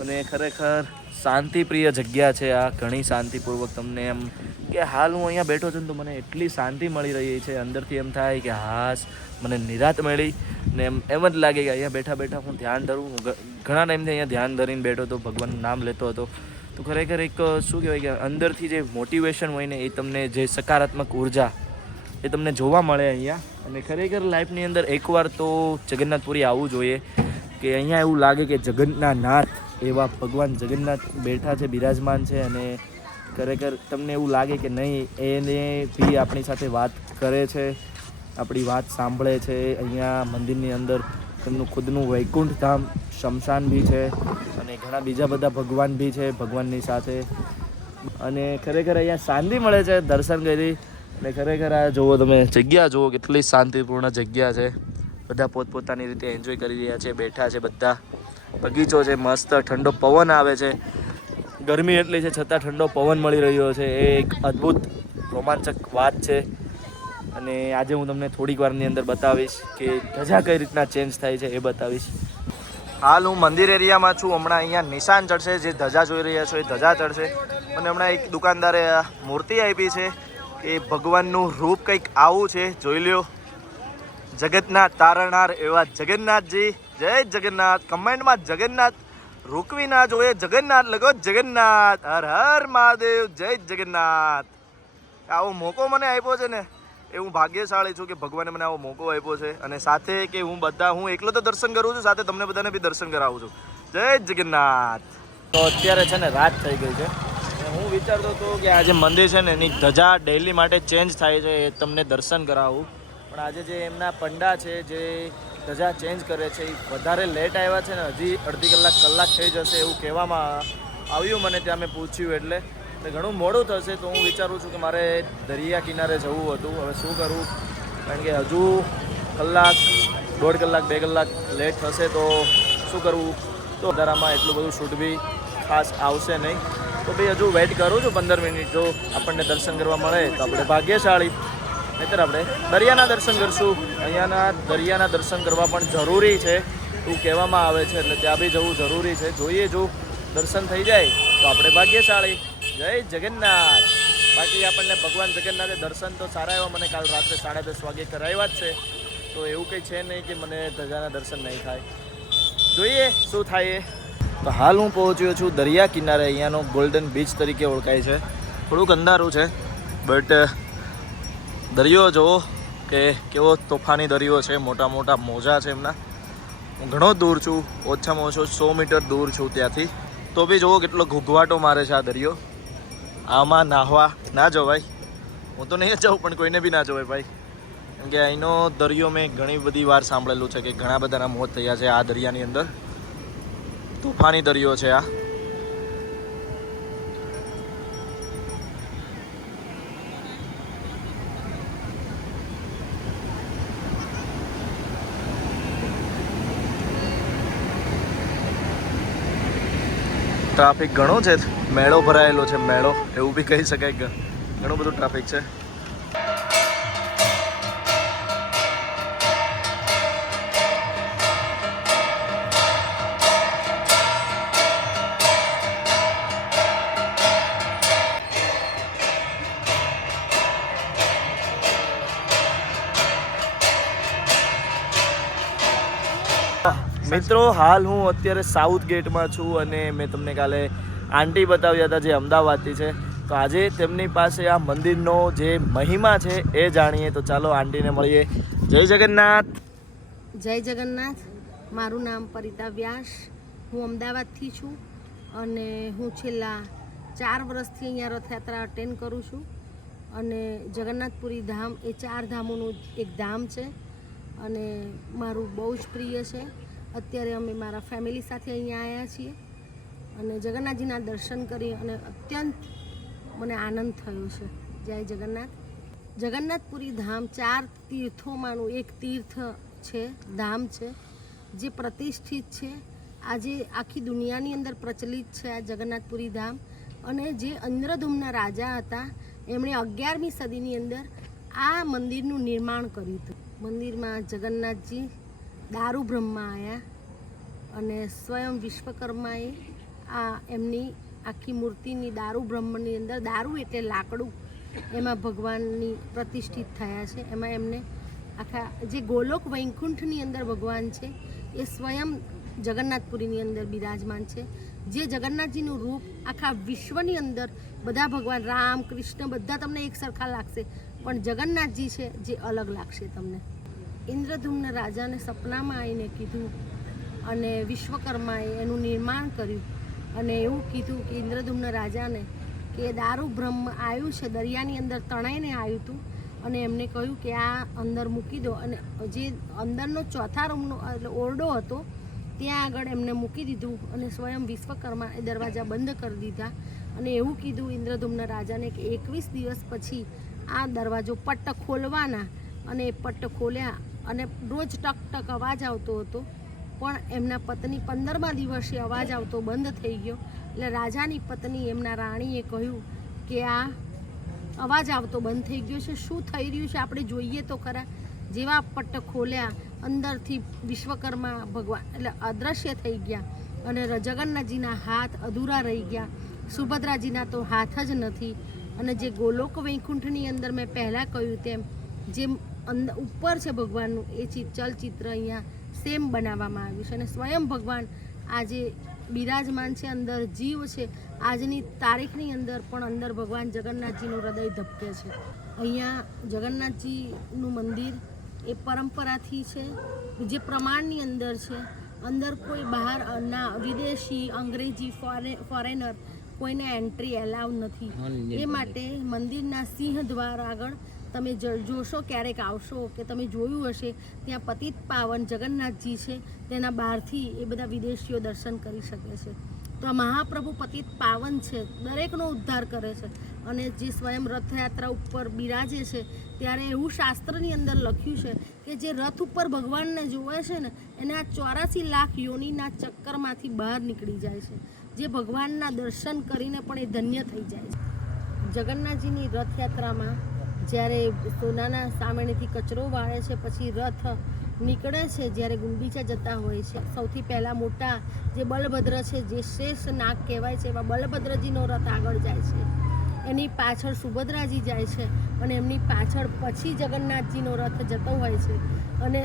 અને ખરેખર શાંતિપ્રિય જગ્યા છે આ, ઘણી શાંતિપૂર્વક તમને એમ કે હાલ હું અહીંયા બેઠો છું ને તો મને એટલી શાંતિ મળી રહી છે, અંદરથી એમ થાય કે હાશ મને નિરાંત મળી ને એમ જ લાગે કે અહીંયા બેઠા બેઠા હું ધ્યાન ધરું. હું ઘણા ટાઈમથી અહીંયા ધ્યાન ધરીને બેઠો હતો, ભગવાનનું નામ લેતો હતો. તો ખરેખર એક શું કહેવાય કે અંદરથી જે મોટિવેશન હોય ને એ તમને, જે સકારાત્મક ઉર્જા એ તમને જોવા મળે અહીંયા. અને ખરેખર લાઈફની અંદર એકવાર તો જગન્નાથપુરી આવવું જોઈએ કે અહીંયા એવું લાગે કે જગન્નાથ એવા ભગવાન જગન્નાથ બેઠા છે, બિરાજમાન છે. અને ખરેખર તમને એવું લાગે કે નહીં, એને બી આપણી સાથે વાત કરે છે, આપણી વાત સાંભળે છે. અહીંયા મંદિરની અંદર તેમનું ખુદનું વૈકુંઠ ધામ, શમશાન બી છે અને ઘણા બીજા બધા ભગવાન બી છે ભગવાનની સાથે. અને ખરેખર અહીંયા શાંતિ મળે છે દર્શન કરી. અને ખરેખર આ જુઓ તમે, જગ્યા જુઓ કેટલી શાંતિપૂર્ણ જગ્યા છે. બધા પોતપોતાની રીતે એન્જોય કરી રહ્યા છે, બેઠા છે બધા. બગીચો છે મસ્ત, ઠંડો પવન આવે છે. ગરમી એટલી છે છતાં ઠંડો પવન મળી રહ્યો છે, એ એક અદ્ભુત રોમાંચક વાત છે. અને આજે હું તમને થોડીક વારની અંદર બતાવીશ કે ધજા કઈ રીતના ચેન્જ થાય છે, એ બતાવીશ. હાલ હું મંદિર એરિયામાં છું. હમણાં અહીંયા નિશાન ચડશે, જે ધજા જોઈ રહ્યા છો એ ધજા ચડશે. અને હમણાં એક દુકાનદારે મૂર્તિ આપી છે કે ભગવાનનું રૂપ કંઈક આવું છે, જોઈ લ્યો. જગતના તારણહાર એવા જગન્નાથજી, જય જગન્નાથ. કમેન્ટમાં જગન્નાથ રોકવી ના જોઈએ, જગન્નાથ લખો, જગન્નાથ. હર હર મહાદેવ, જય જગન્નાથ. આવો મોકો મને આપ્યો છે ને એ હું ભાગ્યશાળી છું કે ભગવાને મને આવો મોકો આપ્યો છે. અને સાથે કે હું એકલો તો દર્શન કરું છું, સાથે તમને બધાને બી દર્શન કરાવું છું. જય જગન્નાથ. તો અત્યારે છે ને રાત થઈ ગઈ છે. હું વિચારતો હતો કે આજે મંદિર છે ને એની ધજા ડેલી માટે ચેન્જ થાય છે, એ તમને દર્શન કરાવું. પણ આજે જે એમના પંડા છે જે ધજા ચેન્જ કરે છે એ વધારે લેટ આવ્યા છે ને, હજી અડધી કલાક થઈ જશે એવું કહેવામાં આવ્યું મને, ત્યાં મેં પૂછ્યું એટલે ઘણું મોડું થશે. તો હું વિચારું છું કે મારે દરિયા કિનારે જવું હતું. હવે શું કરું, કારણ કે હજુ કલાક, 1.5 કલાક, 2 કલાક લેટ થશે તો શું કરવું. તો વધારામાં એટલું બધું શૂટ બી ખાસ આવશે નહીં. તો ભાઈ હજુ વેઇટ કરું છું 15 મિનિટ. જો આપણને દર્શન કરવા મળે તો આપણે ભાગ્યશાળી, નહીંતર આપણે દરિયાના દર્શન કરશું. અહીંયાના દરિયાના દર્શન કરવા પણ જરૂરી છે એવું કહેવામાં આવે છે, એટલે ત્યાં બી જવું જરૂરી છે. જોઈએ, જો દર્શન થઈ જાય તો આપણે ભાગ્યશાળી. જય જગન્નાથ. બાકી આપણને ભગવાન જગન્નાથે દર્શન તો સારા એવા મને કાલ રાત્રે 10:30 વાગે કરાવ્યા જ છે. તો એવું કંઈ છે નહીં કે મને ધજાના દર્શન નહીં થાય. જોઈએ શું થાય. તો હાલ હું પહોંચ્યો છું દરિયા કિનારે. અહીંયાનો ગોલ્ડન બીચ તરીકે ઓળખાય છે. થોડુંક અંધારું છે બટ દરિયો જુઓ કે કેવો તોફાની દરિયો છે. મોટા મોટા મોજા છે એમના. હું ઘણો દૂર છું, ઓછામાં ઓછો 100 મીટર દૂર છું ત્યાંથી. તો બી જુઓ કેટલો ઘૂઘવાટો મારે છે આ દરિયો. આમાં નાહવા ના જવાય. હું તો નહીં જ જાઉં પણ કોઈને બી ના જવાય ભાઈ. કેમ કે અહીંનો દરિયો મેં ઘણી બધી વાર સાંભળેલું છે કે ઘણા બધાના મોત થયા છે આ દરિયાની અંદર. તોફાની દરિયો છે આ. ટ્રાફિક ઘણો છે, મેળો ભરાયેલો છે, મેળો એવું બી કહી શકાય. ઘણું બધું ટ્રાફિક છે. મિત્રો હાલ હું અત્યારે સાઉથ ગેટમાં છું અને મેં તમને કાલે આંટી બતાવ્યા હતા જે અમદાવાદથી છે. તો આજે તેમની પાસે આ મંદિરનો જે મહિમા છે એ જાણીએ. તો ચાલો આંટીને મળીએ. જય જગન્નાથ. જય જગન્નાથ. મારું નામ પરિતા વ્યાસ. હું અમદાવાદથી છું અને હું છેલ્લા 4 વર્ષથી અહીંયા રથયાત્રા અટેન્ડ કરું છું. અને જગન્નાથપુરી ધામ એ 4 ધામોનું એક ધામ છે અને મારું બહુ જ પ્રિય છે. અત્યારે અમે મારા ફેમિલી સાથે અહીંયા આવ્યા છીએ અને જગન્નાથજીના દર્શન કરી અને અત્યંત મને આનંદ થયો છે. જય જગન્નાથ. જગન્નાથપુરી ધામ 4 તીર્થોમાંનું એક તીર્થ છે, ધામ છે જે પ્રતિષ્ઠિત છે. આજે આખી દુનિયાની અંદર પ્રચલિત છે આ જગન્નાથપુરી ધામ. અને જે ઇન્દ્રધૂમના રાજા હતા એમણે 11મી સદીની અંદર આ મંદિરનું નિર્માણ કર્યું હતું. મંદિરમાં જગન્નાથજી દારૂ બ્રહ્મા આવ્યા અને સ્વયં વિશ્વકર્માએ આ એમની આખી મૂર્તિની દારૂ બ્રહ્મની અંદર, દારૂ એટલે લાકડું, એમાં ભગવાનની પ્રતિષ્ઠિત થયા છે. એમાં એમને આખા જે ગોલોક વૈકુંઠની અંદર ભગવાન છે એ સ્વયં જગન્નાથપુરીની અંદર બિરાજમાન છે. જે જગન્નાથજીનું રૂપ આખા વિશ્વની અંદર બધા ભગવાન રામ કૃષ્ણ બધા તમને એક સરખા લાગશે, પણ જગન્નાથજી છે જે અલગ લાગશે તમને. ઇન્દ્રધૂમ્ન રાજાને સપનામાં આવીને કીધું અને વિશ્વકર્માએ એનું નિર્માણ કર્યું અને એવું કીધું કે ઇન્દ્રધૂમ્ન રાજાને કે દારૂ બ્રહ્મ આવ્યું છે, દરિયાની અંદર તણાઈને આવ્યું હતું અને એમને કહ્યું કે આ અંદર મૂકી દો. અને જે અંદરનો ચોથા રૂમનો એટલે ઓરડો હતો ત્યાં આગળ એમને મૂકી દીધું અને સ્વયં વિશ્વકર્મા એ દરવાજા બંધ કરી દીધા અને એવું કીધું ઇન્દ્રધૂમ્ન રાજાને કે 21 દિવસ પછી આ દરવાજો પટ્ટ ખોલવાના. અને એ પટ્ટ ખોલ્યા અને રોજ ટક ટક અવાજ આવતો હતો, પણ એમના પત્ની 15મા દિવસે અવાજ આવતો બંધ થઈ ગયો. એટલે રાજાની પત્ની એમના રાણીએ કહ્યું કે આ અવાજ આવતો બંધ થઈ ગયો છે, શું થઈ રહ્યું છે આપણે જોઈએ તો ખરા. જેવા પટ્ટ ખોલ્યા અંદરથી વિશ્વકર્મા ભગવાન એટલે અદૃશ્ય થઈ ગયા અને જગન્નાથજીના હાથ અધૂરા રહી ગયા, સુભદ્રાજીના તો હાથ જ નથી. અને જે ગોલોક વૈકુંઠની અંદર મેં પહેલાં કહ્યું તેમ જે અંદર ઉપર છે ભગવાનનું એ ચલચિત્ર અહીંયા સેમ બનાવવામાં આવ્યું છે અને સ્વયં ભગવાન આજે બિરાજમાન છે, અંદર જીવ છે. આજની તારીખની અંદર પણ અંદર ભગવાન જગન્નાથજીનું હૃદય ધબકે છે. અહીંયા જગન્નાથજીનું મંદિર એ પરંપરાથી છે, જે પ્રમાણની અંદર છે. અંદર કોઈ બહાર ના વિદેશી અંગ્રેજી ફોરેનર કોઈને એન્ટ્રી એલાવ નથી. એ માટે મંદિરના સિંહ દ્વાર આગળ તમે જોશો, ક્યારેક આવશો કે તમે જોયું હશે, ત્યાં પતિત પાવન જગન્નાથજી છે, તેના બહારથી એ બધા વિદેશીઓ દર્શન કરી શકે છે. તો આ મહાપ્રભુ પતિત પાવન છે, દરેકનો ઉદ્ધાર કરે છે. અને જે સ્વયં રથયાત્રા ઉપર બિરાજે છે ત્યારે એવું શાસ્ત્રની અંદર લખ્યું છે કે જે રથ ઉપર ભગવાનને જોવે છે ને એને આ 84 લાખ યોનીના ચક્કરમાંથી બહાર નીકળી જાય છે. જે ભગવાનના દર્શન કરીને પણ એ ધન્ય થઈ જાય છે. જગન્નાથજીની રથયાત્રામાં જ્યારે સોનાના સામેણેથી કચરો વાળે છે, પછી રથ નીકળે છે, જ્યારે ગુંડીચા જતા હોય છે, સૌથી પહેલાં મોટા જે બલભદ્ર છે, જે શ્રેષ્ઠ નાગ કહેવાય છે, એવા બલભદ્રજીનો રથ આગળ જાય છે. એની પાછળ સુભદ્રાજી જાય છે અને એમની પાછળ પછી જગન્નાથજીનો રથ જતો હોય છે. અને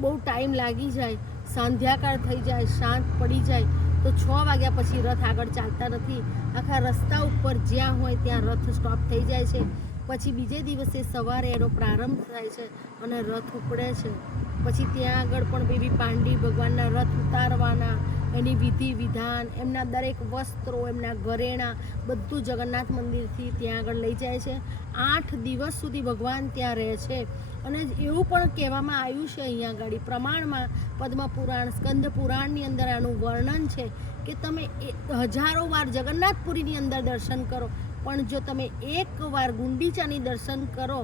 બહુ ટાઈમ લાગી જાય, સાંધ્યાકાળ થઈ જાય, શાંત પડી જાય તો 6 વાગ્યા પછી રથ આગળ ચાલતા નથી. આખા રસ્તા ઉપર જ્યાં હોય ત્યાં રથ સ્ટોપ થઈ જાય છે. પછી બીજે દિવસે સવારે એનો પ્રારંભ થાય છે અને રથ ઉપડે છે. પછી ત્યાં આગળ પણ બેબી પાંડી ભગવાનના રથ ઉતારવાના, એની વિધિ વિધાન, એમના દરેક વસ્ત્રો, એમના ઘરેણાં બધું જગન્નાથ મંદિરથી ત્યાં આગળ લઈ જાય છે. 8 દિવસ સુધી ભગવાન ત્યાં રહે છે. અને એવું પણ કહેવામાં આવ્યું છે અહીંયા આગળ પ્રમાણમાં, પદ્મપુરાણ, સ્કંદ પુરાણની અંદર આનું વર્ણન છે કે તમે હજારો વાર જગન્નાથપુરીની અંદર દર્શન કરો, પણ જો તમે એકવાર ગુંડીચાની દર્શન કરો,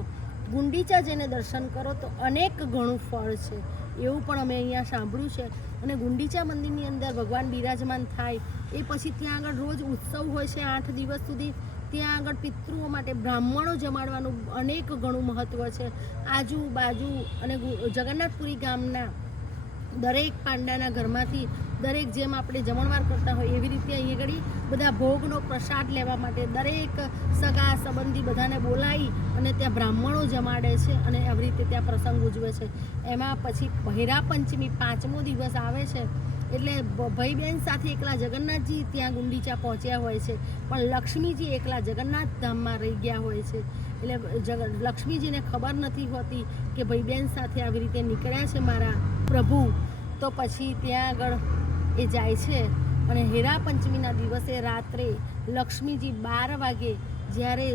ગુંડીચા જઈને દર્શન કરો તો અનેક ગણું ફળ છે. એવું પણ અમે અહીંયા સાંભળ્યું છે. અને ગુંડીચા મંદિરની અંદર ભગવાન બિરાજમાન થાય એ પછી ત્યાં આગળ રોજ ઉત્સવ હોય છે 8 દિવસ સુધી. ત્યાં આગળ પિતૃઓ માટે બ્રાહ્મણો જમાડવાનું અનેક ઘણું મહત્ત્વ છે. આજુબાજુ અને જગન્નાથપુરી ગામના દરેક પાંડાના ઘરમાંથી દરેક જેમ આપણે જમણવાર કરતા હોય એવી રીતે અહીં આગળ બધા ભોગનો પ્રસાદ લેવા માટે દરેક સગા સંબંધી બધાને બોલાવી અને ત્યાં બ્રાહ્મણો જમાડે છે અને આવી રીતે ત્યાં પ્રસંગ ઉજવે છે. એમાં પછી બહેરા પંચમી 5મો દિવસ આવે છે એટલે ભાઈ બહેન સાથે એકલા જગન્નાથજી ત્યાં ગુંડીચા પહોંચ્યા હોય છે, પણ લક્ષ્મીજી એકલા જગન્નાથ ધામમાં રહી ગયા હોય છે. એટલે લક્ષ્મીજીને ખબર નથી હોતી કે ભાઈ બહેન સાથે આવી રીતે નીકળ્યા છે મારા પ્રભુ. તો પછી ત્યાં આગળ એ જાય છે અને હેરા પંચમીના દિવસે રાત્રે લક્ષ્મીજી 12 વાગે જ્યારે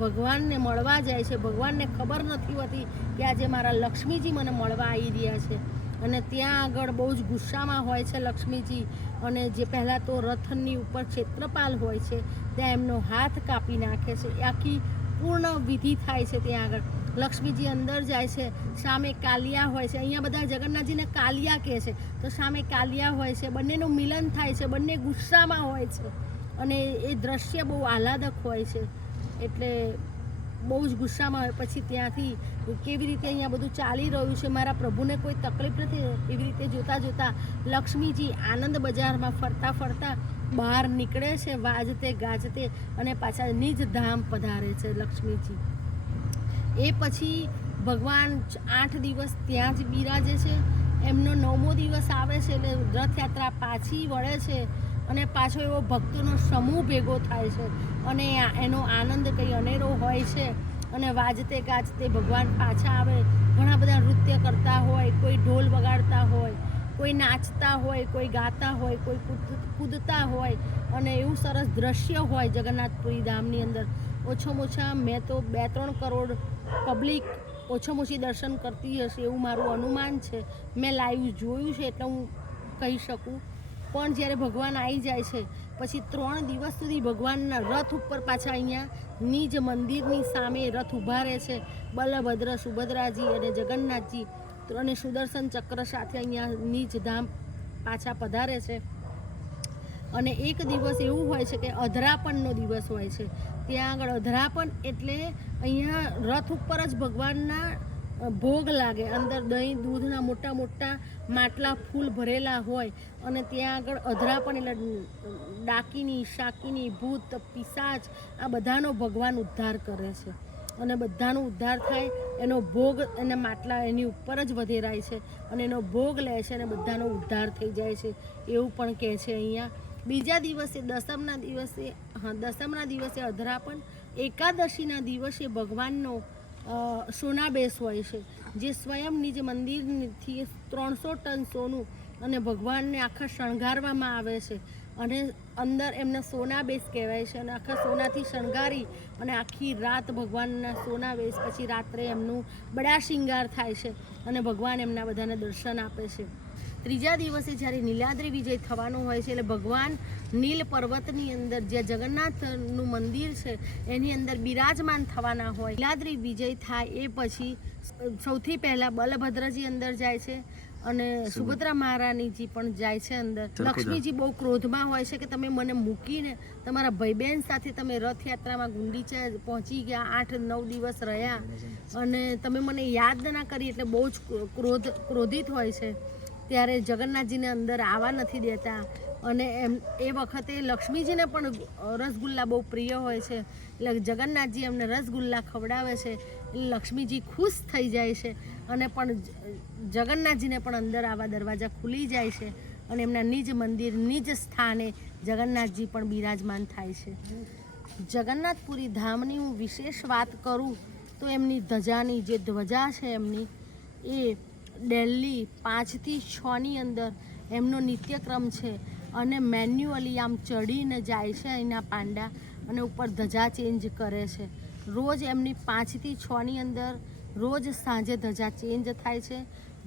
ભગવાનને મળવા જાય છે, ભગવાનને ખબર નથી હોતી કે આજે મારા લક્ષ્મીજી મને મળવા આવી રહ્યા છે. અને ત્યાં આગળ બહુ જ ગુસ્સામાં હોય છે લક્ષ્મીજી. અને જે પહેલાં તો રથની ઉપર ક્ષેત્રપાલ હોય છે ત્યાં એમનો હાથ કાપી નાખે છે. આખી પૂર્ણ વિધિ થાય છે. ત્યાં આગળ લક્ષ્મીજી અંદર જાય છે, સામે કાલિયા હોય છે. અહીંયા બધા જગન્નાથજીને કાલિયા કહે છે, તો સામે કાલિયા હોય છે. બંનેનું મિલન થાય છે, બંને ગુસ્સામાં હોય છે અને એ દ્રશ્ય બહુ આહલાદક હોય છે. એટલે બહુ જ ગુસ્સામાં હોય. પછી ત્યાંથી કેવી રીતે અહીંયા બધું ચાલી રહ્યું છે, મારા પ્રભુને કોઈ તકલીફ નથી, એવી રીતે જોતાં જોતાં લક્ષ્મીજી આનંદ બજારમાં ફરતા ફરતા બહાર નીકળે છે વાજતે ગાજતે અને પાછા નિજ ધામ પધારે છે લક્ષ્મીજી. એ પછી ભગવાન 8 દિવસ ત્યાં જ બિરાજે છે. એમનો 9મો દિવસ આવે છે એટલે રથયાત્રા પાછી વળે છે અને પાછો એવો ભક્તોનો સમૂહ ભેગો થાય છે અને એનો આનંદ કંઈ અનેરો હોય છે. અને વાજતે ગાજતે ભગવાન પાછા આવે. ઘણા બધા નૃત્ય કરતા હોય, કોઈ ઢોલ વગાડતા હોય, કોઈ નાચતા હોય, કોઈ ગાતા હોય, કોઈ કૂદતા હોય અને એવું સરસ દ્રશ્ય હોય જગન્નાથપુરી ધામની અંદર. ઓછામાં ઓછા મેં તો 2-3 કરોડ પબ્લિક ઓછામાં ઓછી દર્શન કરતી હશે એવું મારું અનુમાન છે. મેં લાઈવ જોયું છે એટલે હું કહી શકું. પણ જ્યારે ભગવાન આવી જાય છે પછી 3 દિવસ સુધી ભગવાનના રથ ઉપર પાછા અહીંયા નિજ મંદિરની સામે રથ ઊભા રહે છે. બલભદ્ર, સુભદ્રાજી અને જગન્નાથજી અને સુદર્શન ચક્ર સાથે અહીંયા નિજ ધામ પાછા પધારે છે. અને એક દિવસ એવું હોય છે કે અધરાપણનો દિવસ હોય છે. ત્યાં આગળ અધરાપણ એટલે અહીંયા રથ ઉપર જ ભગવાનના ભોગ લાગે. અંદર દહીં દૂધના મોટા મોટા માટલા ફૂલ ભરેલા હોય અને ત્યાં આગળ અધરાપણ એટલે ડાકીની, શાકીની, ભૂત, પિશાચ આ બધાનો ભગવાન ઉદ્ધાર કરે છે અને બધાનો ઉદ્ધાર થાય. એનો ભોગ એના માટલા એની ઉપર જ વધેરાય છે અને એનો ભોગ લે છે અને બધાનો ઉદ્ધાર થઈ જાય છે એવું પણ કહે છે અહીંયા. બીજા દિવસે દસમના દિવસે અધરાપણ. એકાદશીના દિવસે ભગવાનનો સોનાબેસ હોય છે જે સ્વયં નિજ મંદિરથી 300 ટન સોનું અને ભગવાનને આખા શણગારવામાં આવે છે અને અંદર એમને સોનાબેસ કહેવાય છે અને આખા સોનાથી શણગારી અને આખી રાત ભગવાનના સોનાબેસ પછી રાત્રે એમનું બડા શિંગાર થાય છે અને ભગવાન એમના બધાને દર્શન આપે છે. ત્રીજા દિવસે જ્યારે નીલાદ્રી વિજય થવાનો હોય છે એટલે ભગવાન નીલ પર્વતની અંદર જ્યાં જગન્નાથનું મંદિર છે એની અંદર બિરાજમાન થવાના હોય. નીલાદ્રી વિજય થાય એ પછી સૌથી પહેલાં બલભદ્રજી અંદર જાય છે અને સુભદ્રા મહારાણીજી પણ જાય છે અંદર. લક્ષ્મીજી બહુ ક્રોધમાં હોય છે કે તમે મને મૂકીને તમારા ભાઈ બહેન સાથે તમે રથયાત્રામાં ગુંડીચા પહોંચી ગયા, 8-9 દિવસ રહ્યા અને તમે મને યાદ ના કરી એટલે બહુ જ ક્રોધિત હોય છે. ત્યારે જગન્નાથજીને અંદર આવવા નથી દેતા અને એ વખતે લક્ષ્મીજીને પણ રસગુલ્લા બહુ પ્રિય હોય છે એટલે જગન્નાથજી એમને રસગુલ્લા ખવડાવે છે એટલે લક્ષ્મીજી ખુશ થઈ જાય છે અને પણ જગન્નાથજીને પણ અંદર આવા દરવાજા ખુલી જાય છે અને એમના નિજ મંદિર નિજ સ્થાને જગન્નાથજી પણ બિરાજમાન થાય છે. જગન્નાથપુરી ધામની હું વિશેષ વાત કરું તો એમની ધજાની જે ધ્વજા છે એમની એ ડેલી 5 થી 6ની અંદર એમનો નિત્યક્રમ છે અને મેન્યુઅલી આમ ચડીને જાય છે અહીંના પાંડા અને ઉપર ધજા ચેન્જ કરે છે. રોજ એમની 5 થી 6ની અંદર રોજ સાંજે ધજા ચેન્જ થાય છે.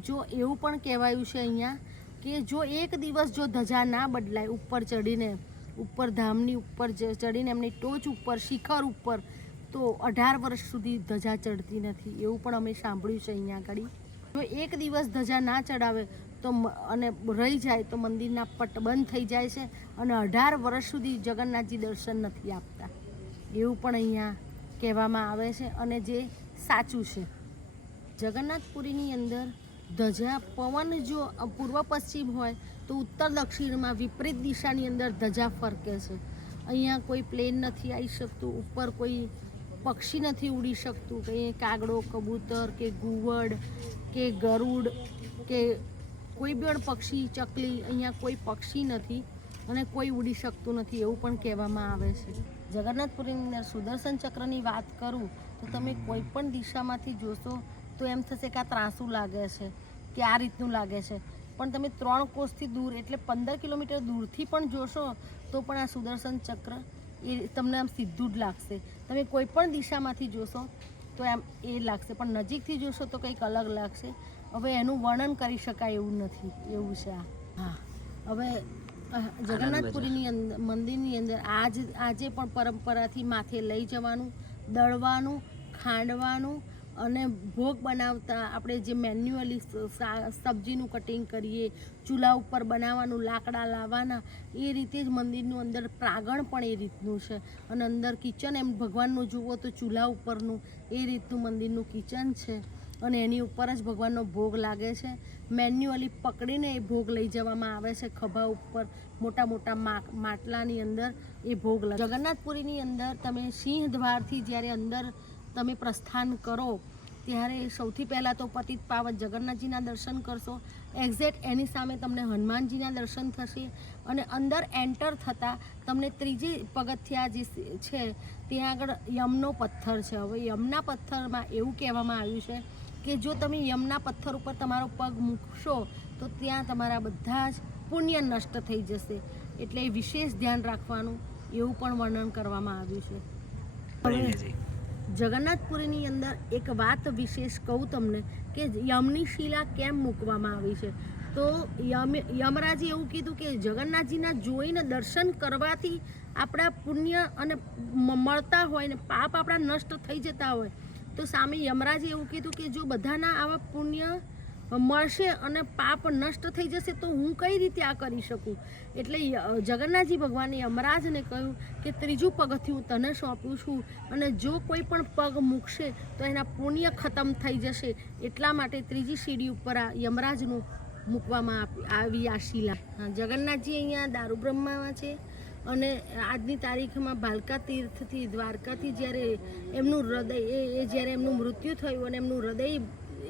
જો એવું પણ કહેવાયું છે અહીંયા કે જો એક દિવસ જો ધજા ના બદલાય ઉપર ચડીને, ઉપર ધામની ઉપર ચડીને એમની ટોચ ઉપર શિખર ઉપર તો 18 વર્ષ સુધી ધજા ચડતી નથી એવું પણ અમે સાંભળ્યું છે અહીંયા આગળ. જો એક દિવસ ધજા ના ચડાવે તો અને રહી જાય તો મંદિરના પટ બંધ થઈ જાય છે અને 18 વર્ષ સુધી જગન્નાથજી દર્શન નથી આપતા એવું પણ અહીંયા કહેવામાં આવે છે અને જે સાચું છે. જગન્નાથપુરીની અંદર ધજા પવન જો પૂર્વ પશ્ચિમ હોય તો ઉત્તર દક્ષિણમાં વિપરીત દિશાની અંદર ધજા ફરકે છે. અહીંયા કોઈ પ્લેન નથી આવી શકતું, ઉપર કોઈ પક્ષી નથી ઉડી શકતું, કંઈ કાગડો, કબૂતર કે ઘુવડ કે ગરુડ કે કોઈ પણ પક્ષી, ચકલી, અહીંયા કોઈ પક્ષી નથી અને કોઈ ઉડી શકતું નથી એવું પણ કહેવામાં આવે છે. જગન્નાથપુરીની અંદર સુદર્શન ચક્રની વાત કરું તો તમે કોઈ પણ દિશામાંથી જોશો તો એમ થશે કે આ ત્રાસું લાગે છે કે આ રીતનું લાગે છે, પણ તમે 3 કોસથી દૂર એટલે 15 કિલોમીટર દૂરથી પણ જોશો તો પણ આ સુદર્શન ચક્ર એ તમને આમ સીધું જ લાગશે. તમે કોઈ પણ દિશામાંથી જોશો તો એમ એ લાગશે, પણ નજીકથી જોશો તો કંઈક અલગ લાગશે. હવે એનું વર્ણન કરી શકાય એવું નથી, એવું છે આ. હા, હવે જગન્નાથપુરીની અંદર મંદિરની અંદર આજે પણ પરંપરાથી માથે લઈ જવાનું, દળવાનું, ખાંડવાનું અને ભોગ બનાવતા આપણે જે મેન્યુઅલી સબ્જીનું કટિંગ કરીએ, ચૂલા ઉપર બનાવવાનું, લાકડા લાવવાના, એ રીતે જ મંદિરનું અંદર પ્રાંગણ પણ એ રીતનું છે અને અંદર કિચન એમ ભગવાનનું જુઓ તો ચૂલા ઉપરનું એ રીતનું મંદિરનું કિચન છે અને એની ઉપર જ ભગવાનનો ભોગ લાગે છે. મેન્યુઅલી પકડીને એ ભોગ લઈ જવામાં આવે છે ખભા ઉપર, મોટા મોટા માટલાની અંદર એ ભોગ લાગે. જગન્નાથપુરીની અંદર તમે સિંહ દ્વારથી જ્યારે અંદર તમે પ્રસ્થાન કરો ત્યારે સૌથી પહેલાં તો પતિત પાવન જગન્નાથજીના દર્શન કરશો. એક્ઝેક્ટ એની સામે તમને હનુમાનજીના દર્શન થશે અને અંદર એન્ટર થતાં તમને ત્રીજી પગથિયા જે છે ત્યાં આગળ યમનો પથ્થર છે. હવે યમના પથ્થરમાં એવું કહેવામાં આવ્યું છે કે જો તમે યમના પથ્થર ઉપર તમારો પગ મૂકશો તો ત્યાં તમારા બધા જ પુણ્ય નષ્ટ થઈ જશે, એટલે વિશેષ ધ્યાન રાખવાનું એવું પણ વર્ણન કરવામાં આવ્યું છે. હવે જગન્નાથપુરીની અંદર એક વાત વિશેષ કહું તમને કે યમની શિલા કેમ મૂકવામાં આવી છે. તો યમરાજે એવું કીધું કે જગન્નાથજીના જોઈને દર્શન કરવાથી આપણા પુણ્ય અને મળતા હોય ને પાપ આપણા નષ્ટ થઈ જતા હોય, તો સામે યમરાજે એવું કીધું કે જો બધાના આવા પુણ્ય મળશે અને પાપ નષ્ટ થઈ જશે તો હું કઈ રીતે આ કરી શકું. એટલે જગન્નાથજી ભગવાને યમરાજને કહ્યું કે ત્રીજું પગથિયું તને સોંપ્યું છું અને જો કોઈ પણ પગ મૂકશે તો એના પુણ્ય ખતમ થઈ જશે, એટલા માટે ત્રીજી સીડી ઉપર આ યમરાજનું મૂકવામાં આવી આ શિલા. જગન્નાથજી અહીંયા દારૂબ્રહ્મામાં છે અને આજની તારીખમાં ભાલકા તીર્થથી દ્વારકાથી જ્યારે એમનું હૃદય એ જ્યારે એમનું મૃત્યુ થયું અને એમનું હૃદય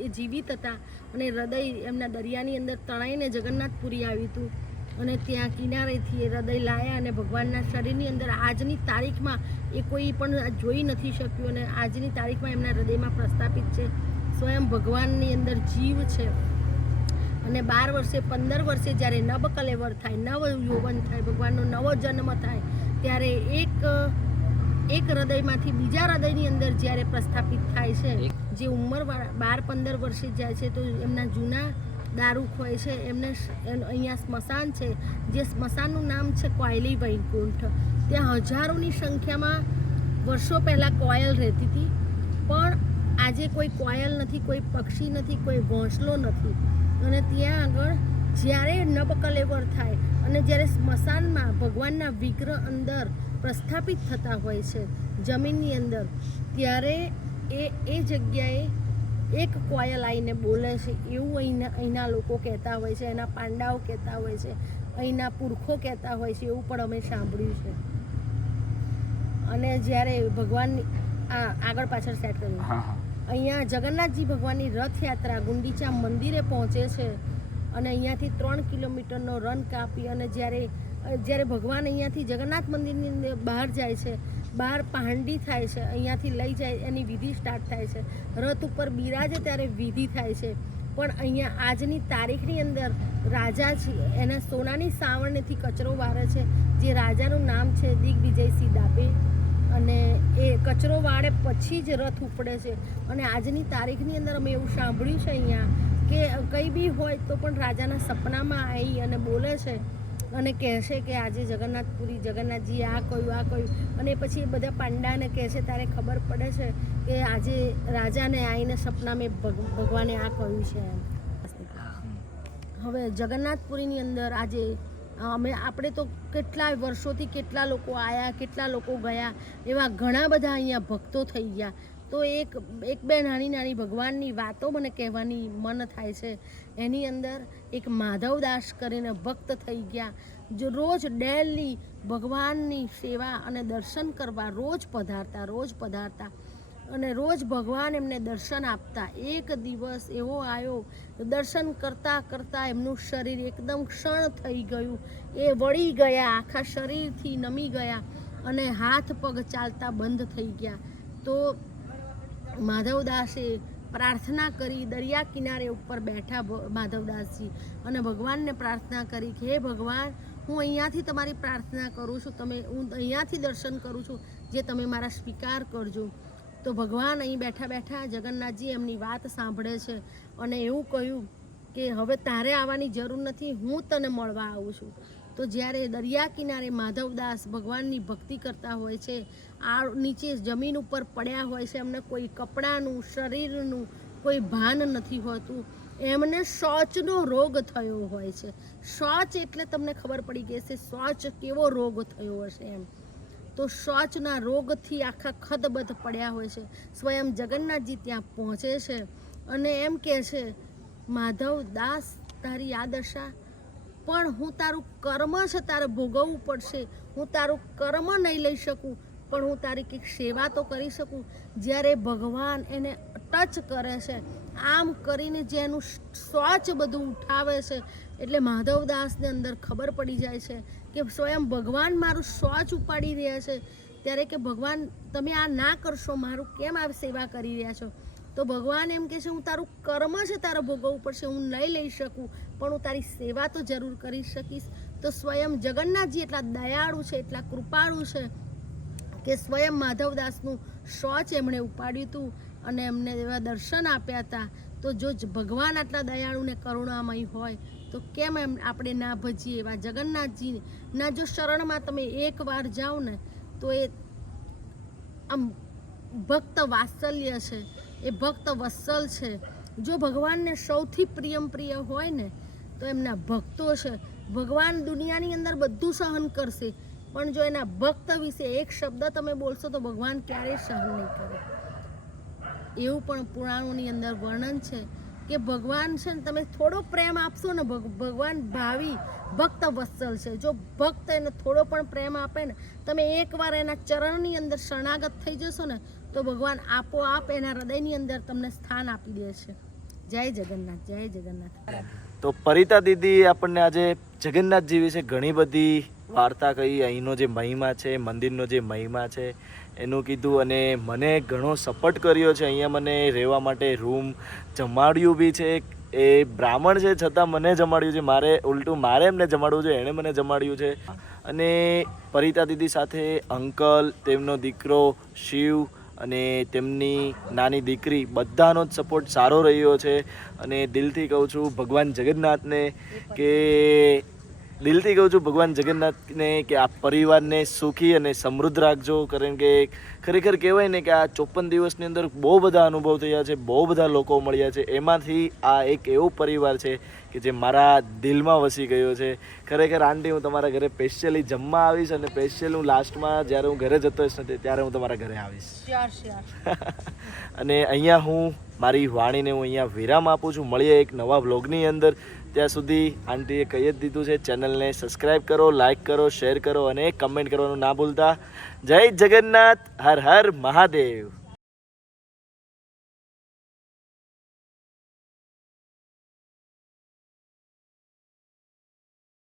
એ જીવિત હતા અને હૃદય એમના દરિયાની અંદર તણાઈને જગન્નાથપુરી આવ્યું હતું અને ત્યાં કિનારેથી એ હૃદય લાયા અને ભગવાનના શરીરની અંદર આજની તારીખમાં એ કોઈ પણ જોઈ નથી શક્યું અને આજની તારીખમાં એમના હૃદયમાં પ્રસ્થાપિત છે. સ્વયં ભગવાનની અંદર જીવ છે અને 12 વર્ષે 15 વર્ષે જ્યારે નવ કલેવર થાય, નવ યૌવન થાય, ભગવાનનો નવો જન્મ થાય ત્યારે એક હૃદયમાંથી બીજા હૃદયની અંદર જ્યારે પ્રસ્થાપિત થાય છે, જે ઉંમર 12-15 વર્ષે જાય છે તો એમના જૂના દારૂક હોય છે એમને અહીંયા સ્મશાન છે, જે સ્મશાનનું નામ છે કોયલી વૈકુંઠ. ત્યાં હજારોની સંખ્યામાં વર્ષો પહેલાં કોયલ રહેતી હતી, પણ આજે કોઈ કોયલ નથી, કોઈ પક્ષી નથી, કોઈ ઘોંસલો નથી. અને ત્યાં આગળ જ્યારે નબકલેવર થાય અને જ્યારે સ્મશાનમાં ભગવાનના વિગ્રહ અંદર પ્રસ્થાપિત થતા હોય છે જમીનની અંદર, ત્યારે એ જગ્યાએ એક કોયલ આવીને બોલે છે એવું અહીંના લોકો કહેતા હોય છે, એના પાંડાઓ કહેતા હોય છે, અહીંના પુરખો કહેતા હોય છે, એવું પણ અમે સાંભળ્યું છે. અને જ્યારે ભગવાન આગળ પાછળ સેટ કર્યું, અહીંયા જગન્નાથજી ભગવાનની રથયાત્રા ગુંડીચા મંદિરે પહોંચે છે અને અહીંયાથી 3 કિલોમીટરનો રન કાપી અને જ્યારે ભગવાન અહીંયાથી જગન્નાથ મંદિરની અંદર બહાર જાય છે, બહાર પહાંડી થાય છે, અહીંયાથી લઈ જાય એની વિધિ સ્ટાર્ટ થાય છે, રથ ઉપર બિરાજે ત્યારે વિધિ થાય છે. પણ અહીંયા આજની તારીખની અંદર રાજા છે એના સોનાની સાવરણીથી કચરો વાળે છે, જે રાજાનું નામ છે દિગ્વિજયસિંહ દાપે, અને એ કચરો વાળે પછી જ રથ ઉપડે છે. અને આજની તારીખની અંદર અમે એવું સાંભળ્યું છે અહીંયા કે કંઈ બી હોય તો પણ રાજાના સપનામાં આવી અને બોલે છે અને કહે છે કે આજે જગન્નાથજીએ આ કહ્યું અને પછી એ બધા પાંડાને કહે છે ત્યારે ખબર પડે છે કે આજે રાજાને આવીને સપનામાં ભગવાને આ કહ્યું છે. હવે જગન્નાથપુરીની અંદર આજે આપણે તો કેટલા વર્ષોથી કેટલા લોકો આવ્યા, કેટલા લોકો ગયા, એવા ઘણા બધા અહીંયા ભક્તો થઈ ગયા. તો એક બે નાની ભગવાનની વાતો મને કહેવાની મન થાય છે. એની અંદર એક માધવદાસ કરીને ભક્ત થઈ ગયા, જો રોજ ડેલી ભગવાનની સેવા અને દર્શન કરવા રોજ પધારતા અને રોજ ભગવાન એમને દર્શન આપતા. એક દિવસ એવો આવ્યો, દર્શન કરતાં એમનું શરીર એકદમ ક્ષણ થઈ ગયું, એ વળી ગયા, આખા શરીરથી નમી ગયા અને હાથ પગ ચાલતા બંધ થઈ ગયા. તો માધવદાસે પ્રાર્થના કરી, દરિયા કિનારે ઉપર બેઠા માધવદાસજી અને ભગવાનને પ્રાર્થના કરી કે હે ભગવાન, હું અહીંયાથી તમારી પ્રાર્થના કરું છું, હું અહીંયાથી દર્શન કરું છું, જે તમે મારા સ્વીકાર કરજો. તો ભગવાન અહીં બેઠા જગન્નાથજી એમની વાત સાંભળે છે અને એવું કહ્યું કે હવે તારે આવવાની જરૂર નથી, હું તને મળવા આવું છું. તો જ્યારે દરિયા કિનારે માધવદાસ ભગવાનની ભક્તિ કરતા હોય છે, આ નીચે જમીન ઉપર પડ્યા હોય છે, એમને કોઈ કપડાનું, શરીરનું કોઈ ભાન નથી હોતું, એમને શૌચનો રોગ થયો હોય છે. શૌચ એટલે તમને ખબર પડી ગઈ છે શૌચ કેવો રોગ થયો હશે એમ. તો શૌચના રોગથી આખા ખદબદ પડ્યા હોય છે. સ્વયં જગન્નાથજી ત્યાં પહોંચે છે અને એમ કહે છે માધવ દાસ તારી આ દશા, પણ હું તારું કર્મ છે તારે ભોગવવું પડશે. હું તારું કર્મ નહીં લઈ શકું, પણ હું તારી કંઈક સેવા તો કરી શકું. જ્યારે ભગવાન એને ટચ કરે છે, આમ કરીને જે એનું સોચ બધું ઉઠાવે છે, એટલે માધવદાસને અંદર ખબર પડી જાય છે કે સ્વયં ભગવાન મારું સોચ ઉપાડી રહ્યા છે. ત્યારે કે ભગવાન તમે આ ના કરશો, મારું કેમ આ સેવા કરી રહ્યા છો? તો ભગવાન એમ કહે છે હું તારું કર્મ છે તારે ભોગવવું પડશે, હું નહીં લઈ શકું, પણ હું તારી સેવા તો જરૂર કરી શકીશ. તો સ્વયં જગન્નાથજી એટલા દયાળુ છે, એટલા કૃપાળુ છે કે સ્વયં માધવદાસનું શોચ એમણે ઉપાડ્યું હતું અને એમને એવા દર્શન આપ્યા હતા. તો જો ભગવાન આટલા દયાળુ ને કરુણામય હોય તો કેમ એમ આપણે ના ભજીએ? એવા જગન્નાથજીના જો શરણમાં તમે એકવાર જાઓ ને તો એ આમ ભક્ત વાત્સલ્ય છે, એ ભક્ત વત્સલ છે. જો ભગવાનને સૌથી પ્રિય હોય ને તો એમના ભક્તો છે. ભગવાન દુનિયાની અંદર બધું સહન કરશે, પણ જો એના ભક્ત વિશે એક શબ્દ તમે બોલશો તો ભગવાન ક્યારેય સહન નહીં કરે. એવું પણ પુરાણોની અંદર વર્ણન છે કે ભગવાન છે ને તમે થોડો પ્રેમ આપશો ને, ભગવાન ભાવી ભક્ત વત્સલ છે. જો ભક્ત એને થોડો પણ પ્રેમ આપે ને, તમે એકવાર એના ચરણની અંદર શરણાગત થઈ જશો ને તો ભગવાન આપોઆપ એના હૃદયની અંદર તમને સ્થાન આપી દે છે. જય જગન્નાથ, જય જગન્નાથ. તો પરિતા દીદી આપણને આજે જગન્નાથજી વિશે ઘણી બધી વાર્તા કહી, અહીંનો જે મહિમા છે, મંદિરનો જે મહિમા છે એનું કીધું, અને મને ઘણો સપોર્ટ કર્યો છે. અહીંયા મને રહેવા માટે રૂમ જમાડ્યું બી છે. એ બ્રાહ્મણ છે છતાં મને જમાડ્યું છે, મારે એમને જમાડવું છે, એણે મને જમાડ્યું છે. અને પરિતા દીદી સાથે અંકલ, તેમનો દીકરો શિવ અને તેમની નાની દીકરી બધાનો જ સપોર્ટ સારો રહ્યો છે. અને દિલથી કહું છું ભગવાન જગન્નાથને કે આ પરિવારને સુખી અને સમૃદ્ધ રાખજો. કારણ કે ખરેખર કહેવાય ને કે આ 54 દિવસની અંદર બહુ બધા અનુભવ થયા છે, બહુ બધા લોકો મળ્યા છે. એમાંથી આ એક એવો પરિવાર છે કે જે મારા દિલમાં વસી ગયો છે. ખરેખર આંટી, હું તમારા ઘરે સ્પેશિયલી જમવા આવીશ, અને સ્પેશિયલ હું લાસ્ટમાં જ્યારે હું ઘરે જતો હોઈશ ને ત્યારે હું તમારા ઘરે આવીશ. અને અહીંયા હું મારી વાણીને હું અહીંયા વિરામ આપું છું. મળીએ એક નવા વ્લોગની અંદર. ત્યાં સુધી આંટીએ કહી જ દીધું છે, ચેનલને સબસ્ક્રાઈબ કરો, લાઈક કરો, શેર કરો અને કમેન્ટ કરવાનું ના ભૂલતા. જય જગન્નાથ, હર હર મહાદેવ.